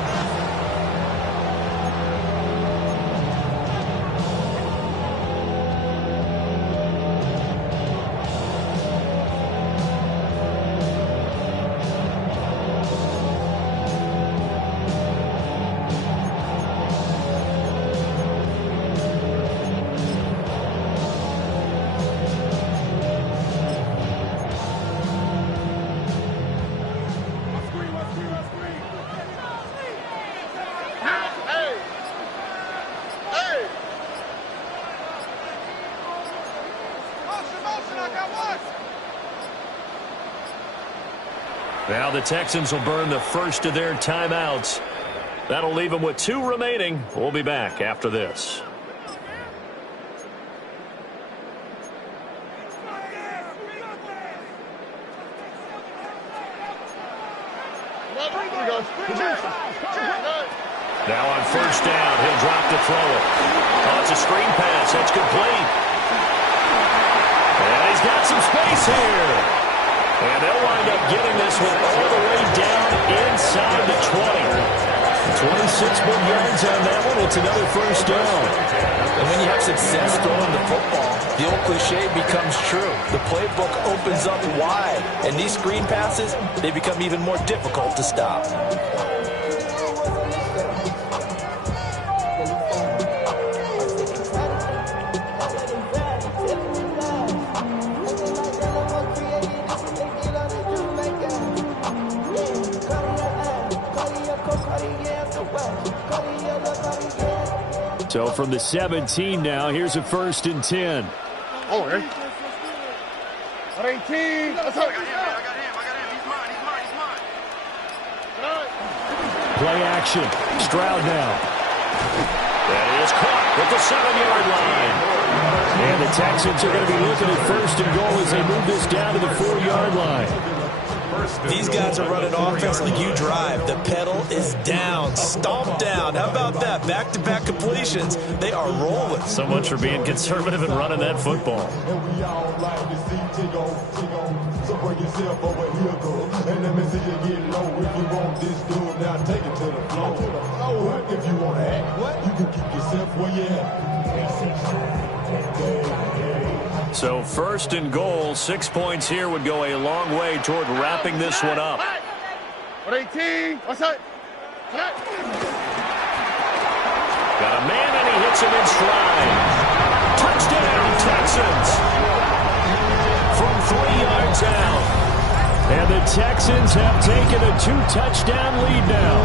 Now the Texans will burn the first of their timeouts. That'll leave them with 2 remaining. We'll be back after this. Now on 1st down, he'll drop to throw it. Oh, it's a screen pass. That's complete. And he's got some space here. And they'll wind up getting this one all the way down inside the 20. 26 more yards on that one. It's another 1st down. And when you have success throwing the football, the old cliche becomes true. The playbook opens up wide. And these screen passes, they become even more difficult to stop. So from the 17 now, here's a 1st and 10. Oh, okay. 18. Let's go. Play action. Stroud now. That is caught at the 7-yard line. And the Texans are going to be looking at 1st and goal as they move this down to the 4-yard line. These guys are running offense like you drive. The pedal is down, stomped down. How about that? Back-to-back completions. They are rolling. So much for being conservative and running that football. So bring yourself over here, girl. And let me see you get low. If you want this dude, now take it to the floor. If you want to act, you can keep yourself where you at. So 1st and goal, 6 points here would go a long way toward wrapping this one up. 18. What's that? Got a man and he hits him in stride. Touchdown, Texans. From 3 yards out. And the Texans have taken a 2-touchdown lead now.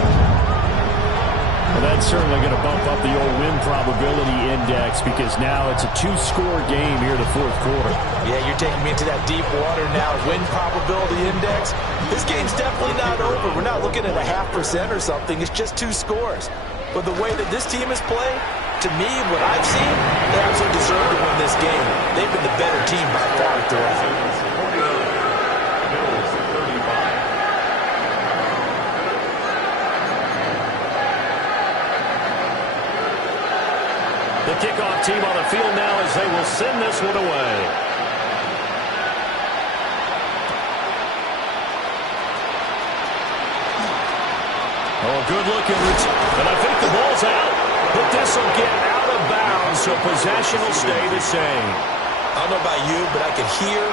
Well, that's certainly going to bump up the old win probability index because now it's a 2-score game here in the 4th quarter. Yeah, you're taking me into that deep water now. Win probability index. This game's definitely not over. We're not looking at a 0.5% or something. It's just 2 scores. But the way that this team has played, to me, what I've seen, they absolutely deserve to win this game. They've been the better team by far throughout. The kickoff team on the field now as they will send this one away. Oh, good looking. And I think the ball's out. But this will get out of bounds, so possession will stay the same. I don't know about you, but I can hear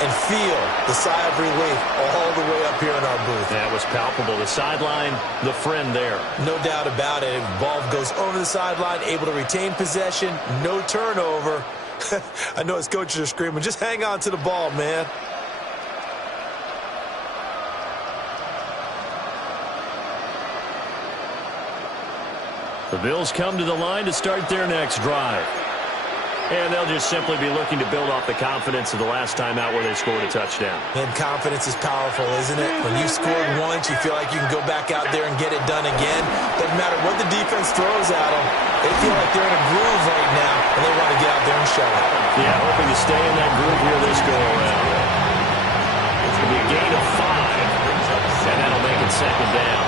and feel the sigh of relief all the way up here in our booth. That was palpable. The sideline, the friend there. No doubt about it. Ball goes over the sideline, able to retain possession, no turnover. I know his coaches are screaming, just hang on to the ball, man. The Bills come to the line to start their next drive. And they'll just simply be looking to build off the confidence of the last time out where they scored a touchdown. And confidence is powerful, isn't it? When you scored once, you feel like you can go back out there and get it done again. Doesn't matter what the defense throws at them. They feel like they're in a groove right now, and they want to get out there and show it. Yeah, hoping to stay in that groove here this go-around. be a gain of 5, and that'll make it second down.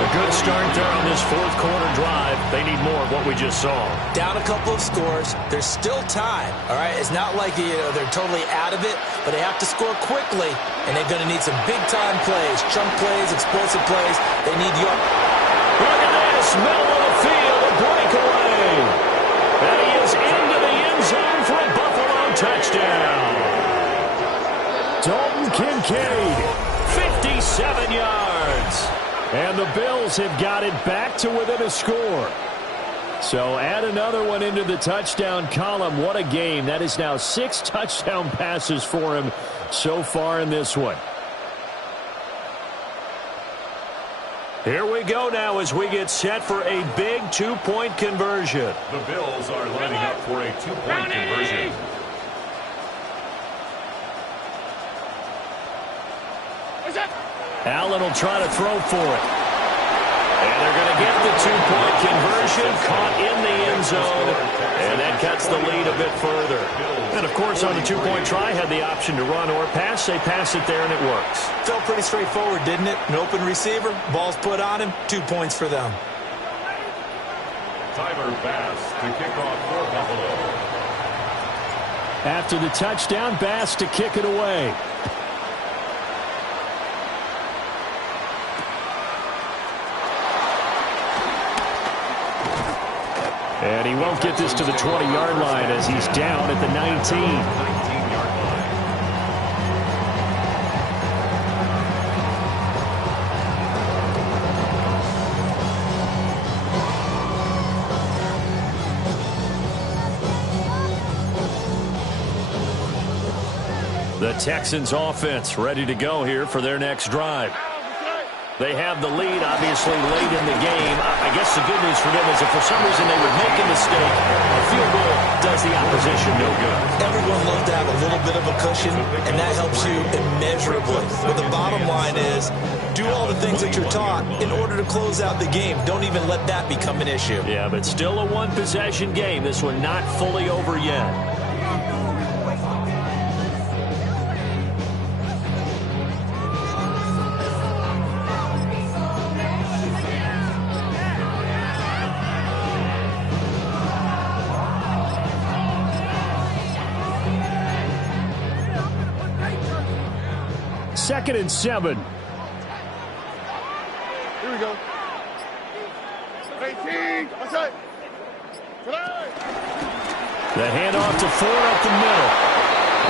A good start there on this fourth quarter drive. They need more of what we just saw. Down a couple of scores. There's still time, all right? It's not like they're totally out of it, but they have to score quickly, and they're going to need some big-time plays, chunk plays, explosive plays. They need your... Look at this, middle of the field, a breakaway. And he is into the end zone for a Buffalo touchdown. Dalton Kincaid, 57 yards. And the Bills have got it back to within a score. So add another one into the touchdown column. What a game. That is now 6 touchdown passes for him so far in this one. Here we go now as we get set for a big 2-point conversion. The Bills are lining up for a 2-point conversion. Allen will try to throw for it. And they're going to get the 2-point conversion, caught in the end zone, and that cuts the lead a bit further. And, of course, on the 2-point try, had the option to run or pass. They pass it there, and it works. Felt pretty straightforward, didn't it? An open receiver, ball's put on him, 2 points for them. Tyler Bass to kick off for Buffalo. After the touchdown, Bass to kick it away. And he won't get this to the 20-yard line as he's down at the 19. 19-yard line. The Texans offense ready to go here for their next drive. They have the lead, obviously, late in the game. I guess the good news for them is if for some reason they would make a mistake, a field goal does the opposition no good. Everyone loves to have a little bit of a cushion, and that helps you immeasurably. But the bottom line is, do all the things that you're taught in order to close out the game. Don't even let that become an issue. Yeah, but still a one-possession game. This one not fully over yet. Second and 7. Here we go. 18. Outside. The handoff to Ford up the middle.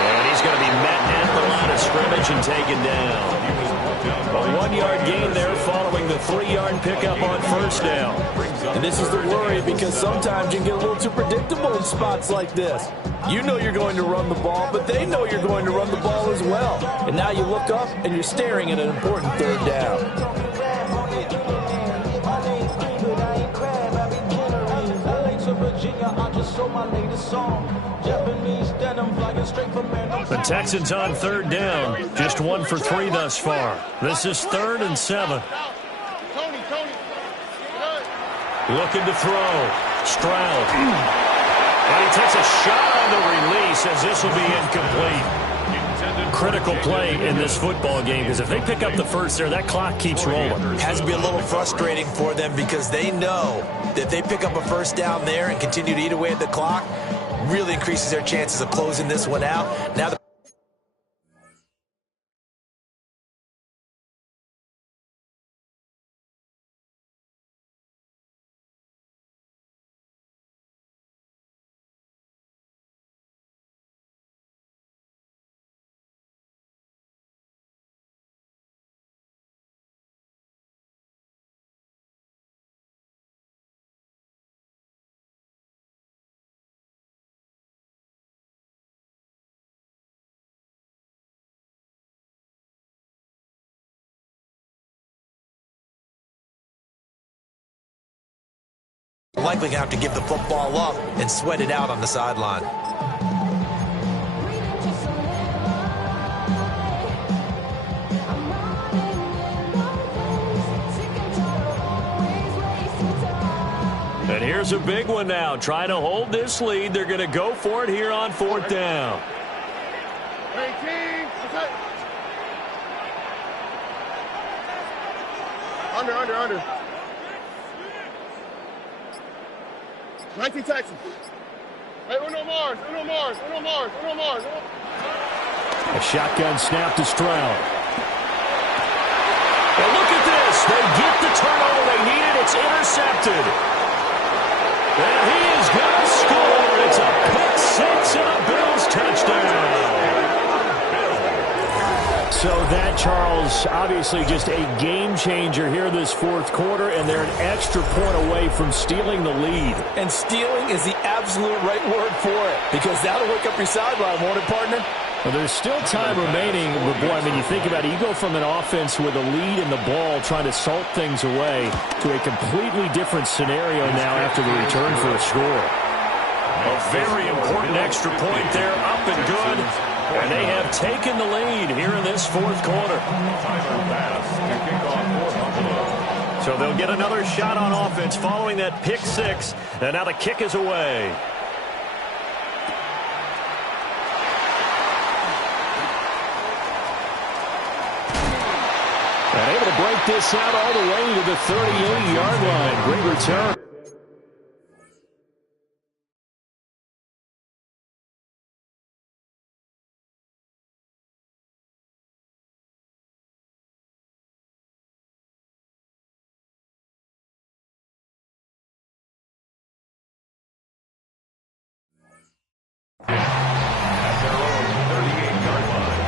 And he's going to be met at the line of scrimmage and taken down. A 1-yard gain there following the 3-yard pickup on first down. And this is the worry because sometimes you can get a little too predictable in spots like this. You know you're going to run the ball, but they know you're going to run the ball as well. And now you look up and you're staring at an important third down. The Texans on third down. Just 1 for 3 thus far. This is 3rd and 7. Looking to throw. Stroud. And he takes a shot on the release as this will be incomplete. Critical play in this football game because if they pick up the first there, that clock keeps rolling. Has to be a little frustrating for them because they know that they pick up a first down there and continue to eat away at the clock, really increases their chances of closing this one out. Now likely going to have to give the football up and sweat it out on the sideline. And here's a big one now. Trying to hold this lead. They're going to go for it here on 4th down. Under. 19 Texans. Hey, Uno Mars. A shotgun snap to Stroud. And look at this. They get the turnover they needed. It's intercepted. And he is going to score. It's a pick six and a Bills touchdown. So that, Charles, obviously just a game changer here this fourth quarter, and they're an extra point away from stealing the lead. And stealing is the absolute right word for it, because that'll wake up your sideline, won't it, partner? Well, there's still time remaining, but boy, I mean, you think about it, you go from an offense with a lead in the ball trying to salt things away to a completely different scenario now after the return for a score. A very important extra point there, up and good. And they have taken the lead here in this fourth quarter. So they'll get another shot on offense following that pick six. And now the kick is away. And able to break this out all the way to the 38-yard line. Great return. At their own 38-yard line.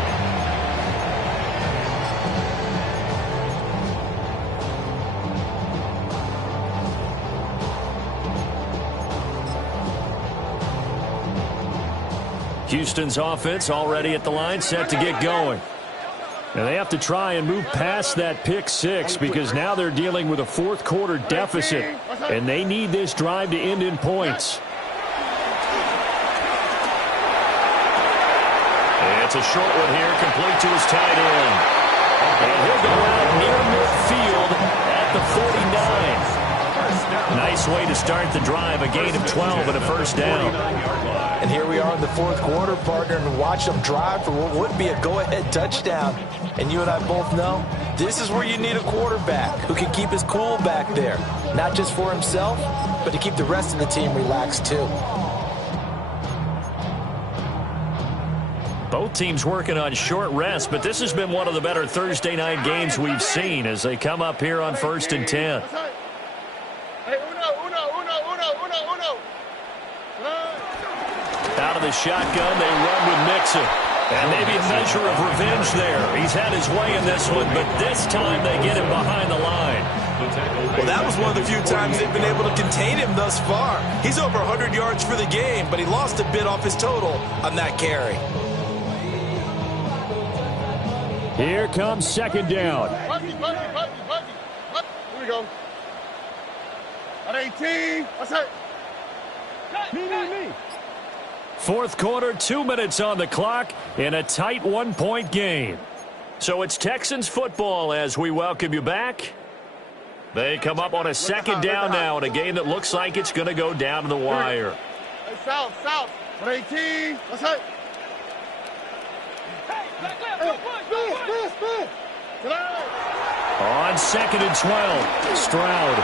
Houston's offense already at the line, set to get going. And they have to try and move past that pick six because now they're dealing with a fourth quarter deficit, and they need this drive to end in points. It's a short one here, complete to his tight end. And he'll go out near midfield at the 49. Nice way to start the drive, a gain of 12 and a first down. And here we are in the fourth quarter, partner, and watch them drive for what would be a go-ahead touchdown. And you and I both know this is where you need a quarterback who can keep his cool back there, not just for himself, but to keep the rest of the team relaxed too. Both teams working on short rest, but this has been one of the better Thursday night games we've seen as they come up here on 1st and 10. Out of the shotgun, they run with Mixon. And maybe a measure of revenge there. He's had his way in this one, but this time they get him behind the line. Well, that was one of the few times they've been able to contain him thus far. He's over 100 yards for the game, but he lost a bit off his total on that carry. Here comes second down. Here we go. At 18. What's that? Me. Fourth quarter, 2 minutes on the clock in a tight one-point game. So it's Texans football as we welcome you back. They come up on a second down now in a game that looks like it's going to go down to the wire. Hey, south. At 18. What's that? On 2nd and 12, Stroud.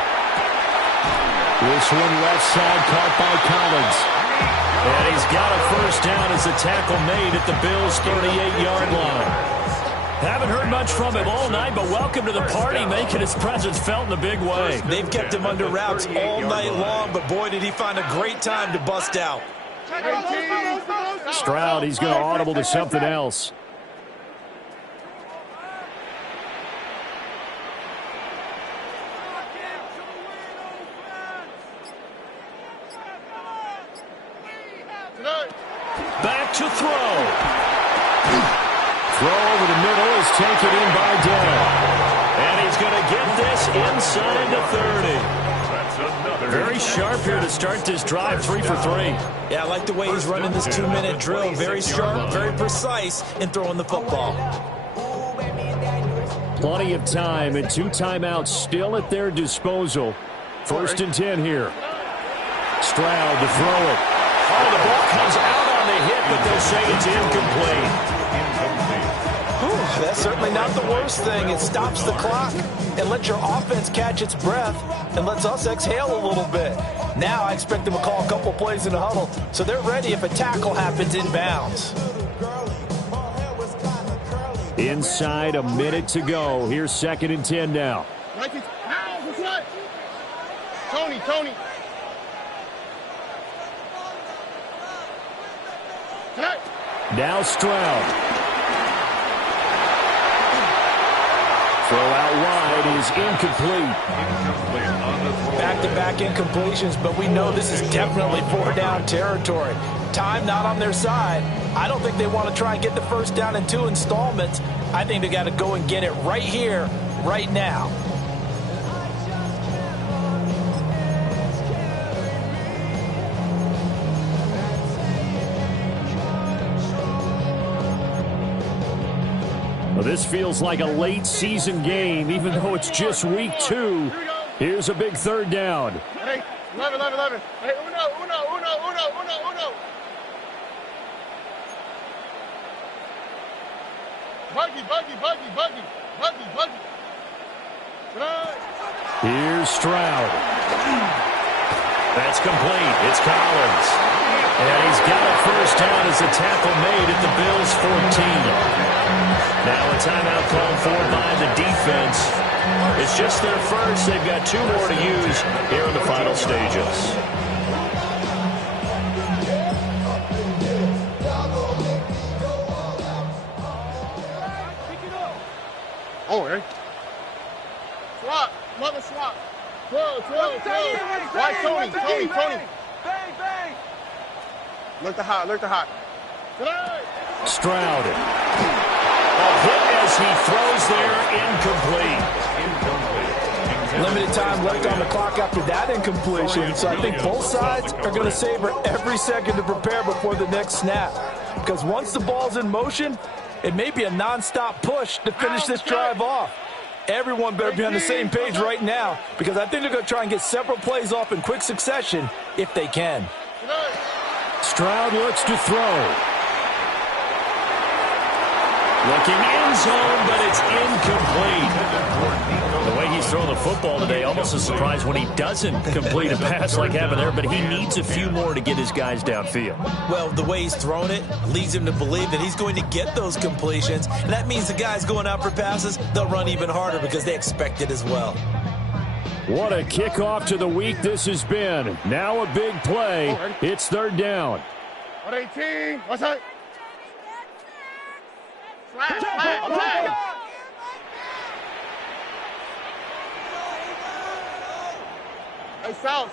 This one left side caught by Collins. And he's got a first down as the tackle made at the Bills' 38-yard line. Haven't heard much from him all night, but welcome to the party, making his presence felt in a big way. They've kept him under wraps all night long, but boy, did he find a great time to bust out. Stroud, he's going to audible to something else. Back to throw. Throw over the middle is taken in by Dell. And he's going to get this inside the 30. Very sharp here to start this drive, 3 for 3. Yeah, I like the way he's running this 2-minute drill. Very sharp, very precise in throwing the football. Plenty of time and 2 timeouts still at their disposal. 1st and 10 here. Stroud to throw it. Oh, the ball comes out on the hit, but they'll say it's incomplete. That's certainly not the worst thing. It stops the clock and lets your offense catch its breath and lets us exhale a little bit. Now I expect them to call a couple plays in the huddle so they're ready if a tackle happens inbounds. Inside a minute to go. Here's 2nd and 10 now. Tony. Now Stroud. Throw out wide is incomplete. Back-to-back incompletions, but we know this is definitely 4-down territory. Time not on their side. I don't think they want to try and get the first down in 2 installments. I think they got to go and get it right here, right now. Well, this feels like a late season game, even though it's just week 2. Here's a big 3rd down. Hey, 11. Hey, uno. Buggy. Here's Stroud. That's complete. It's Collins. And he's got a first down as the tackle made at the Bills' 14. Now a timeout called for by the defense. It's just their first. They've got 2 more to use here in the final stages. Oh, hey. Swap. Mother swap. 12. Why Tony? Bang. Look the hot. Stroud. A hit as he throws there, incomplete. Limited time left on the clock after that incompletion, so I think both sides are going to savor every second to prepare before the next snap. Because once the ball's in motion, it may be a nonstop push to finish this drive off. Everyone better be on the same page right now, because I think they're going to try and get several plays off in quick succession if they can. Stroud looks to throw. Looking in zone, but it's incomplete. The way he's throwing the football today, almost a surprise when he doesn't complete a pass like happened there, but he needs a few more to get his guys downfield. Well, the way he's thrown it leads him to believe that he's going to get those completions, and that means the guys going out for passes, they'll run even harder because they expect it as well. What a kickoff to the week this has been. Now a big play. It's 3rd down. 18. What's that? Flat. Hey, south.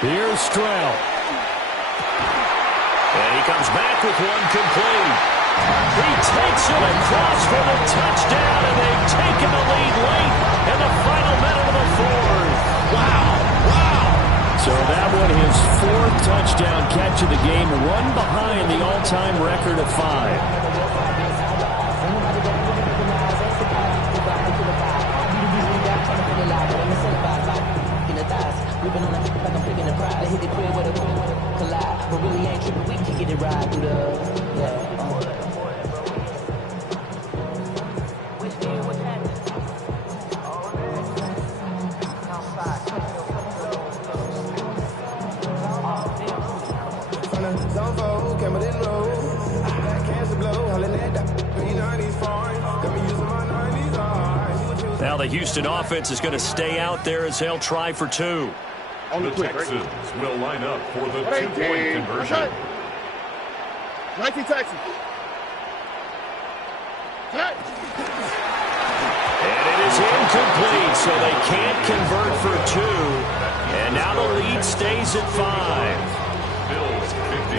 Here's Stroud. And he comes back with one complete. He takes it across for the touchdown, and they've taken the lead late in the final minute of the 4th. Wow. So that one, his 4th touchdown catch of the game, one behind the all-time record of 5. Now the Houston offense is going to stay out there as they'll try for 2. The Texans will line up for the 2-point conversion. 19 Texans. And it is incomplete, so they can't convert for 2. And now the lead stays at 5. Bills 50.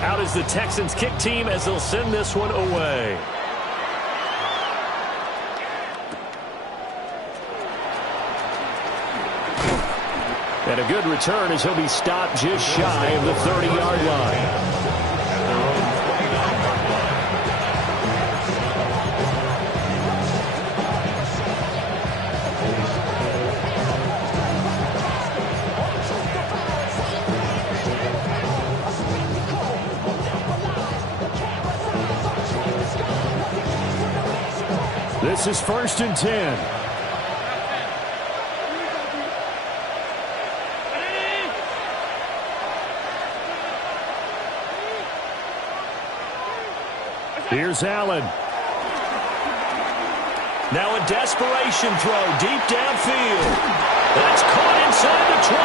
Out is the Texans kick team as they'll send this one away. And a good return as he'll be stopped just shy of the 30-yard line. This is 1st and 10. Here's Allen. Now a desperation throw deep downfield. That's caught inside the 20.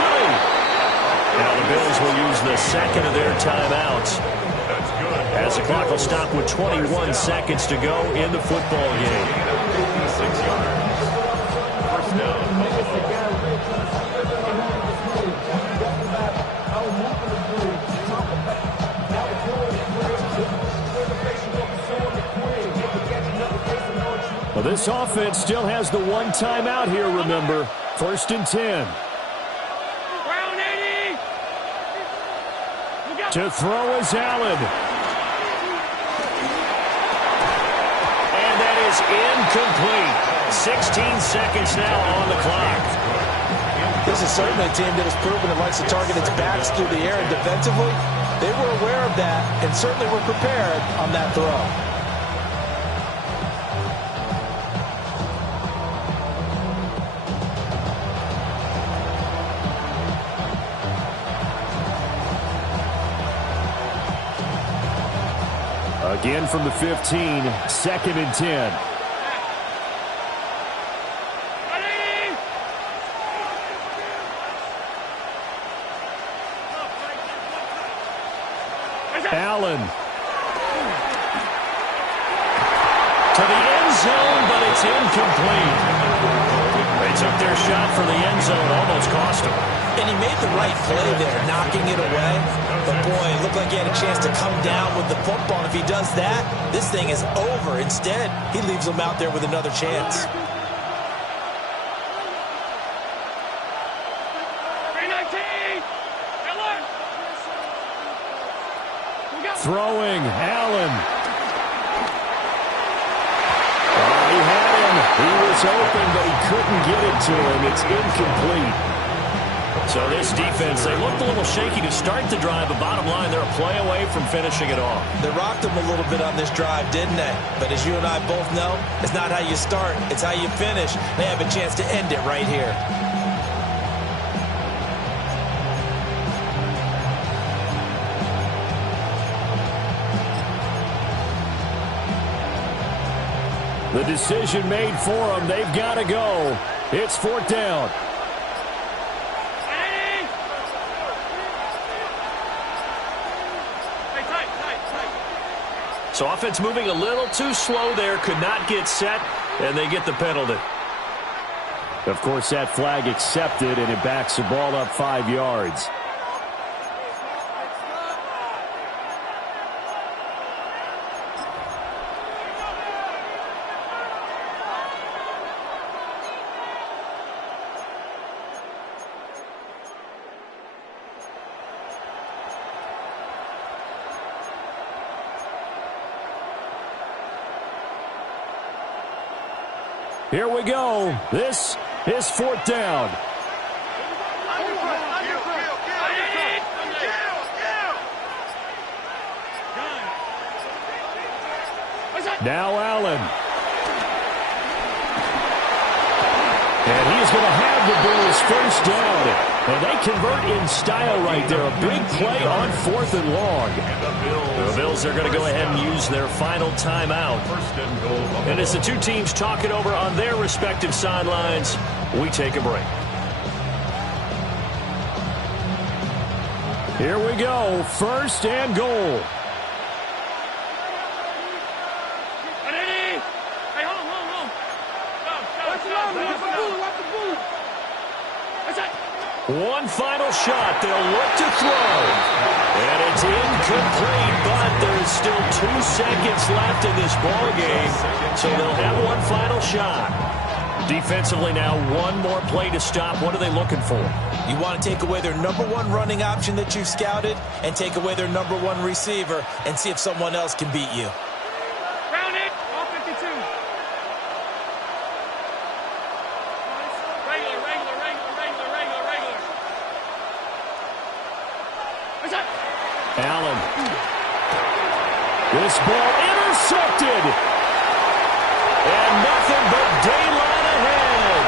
Now the Bills will use the second of their timeouts. That's good. As the clock will stop with 21 seconds to go in the football game. 6 yards. First down, Buffalo. Well, this offense still has the one timeout here, remember. 1st and 10. To throw is Allen. And that is incomplete. 16 seconds now on the clock. This is certainly a team that has proven it likes to target its backs through the air, and defensively, they were aware of that and certainly were prepared on that throw. Again from the 15, 2nd and 10. Allen. To the end zone, but it's incomplete. They took their shot for the end zone, almost cost them. And he made the right play there, knocking it away. But, boy, it looked like he had a chance to come down with the football. And if he does that, this thing is over. Instead, he leaves him out there with another chance. Throwing, Allen. He had him. He was open, but he couldn't get it to him. It's incomplete. So this defense, they looked a little shaky to start the drive, but bottom line, they're a play away from finishing it off. They rocked him a little bit on this drive, didn't they? But as you and I both know, it's not how you start, it's how you finish. They have a chance to end it right here. The decision made for them. They've got to go. It's 4th down. So offense moving a little too slow there. Could not get set, and they get the penalty. Of course, that flag accepted, and it backs the ball up 5 yards. Here we go. This is 4th down. Now Allen. And he is going to have the Bills first down. And they convert in style right there. A big play on 4th and long. The Bills are going to go ahead and use their final timeout. And as the two teams talk it over on their respective sidelines, we take a break. Here we go. 1st and goal. One final shot. They'll look to throw. And it's incomplete, but there's still 2 seconds left in this ball game. So they'll have one final shot. Defensively now, one more play to stop. What are they looking for? You want to take away their #1 running option that you've scouted and take away their #1 receiver and see if someone else can beat you. Ground it. All 52. Allen. This ball intercepted. And nothing nothing but daylight ahead.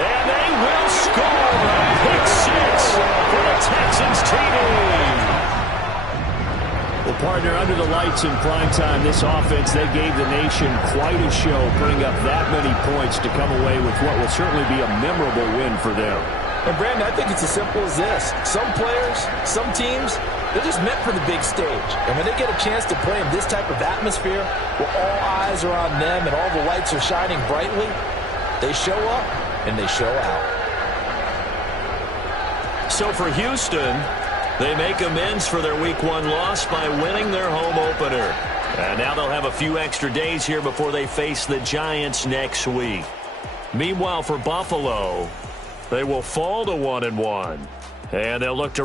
And they will score a pick six for the Texans TD. Well, partner, under the lights in primetime, this offense, they gave the nation quite a show, putting up that many points to come away with what will certainly be a memorable win for them. And, Brandon, I think it's as simple as this. Some players, some teams, they're just meant for the big stage. And when they get a chance to play in this type of atmosphere where all eyes are on them and all the lights are shining brightly, they show up and they show out. So for Houston, they make amends for their Week 1 loss by winning their home opener. And now they'll have a few extra days here before they face the Giants next week. Meanwhile, for Buffalo, they will fall to 1-1. And they'll look to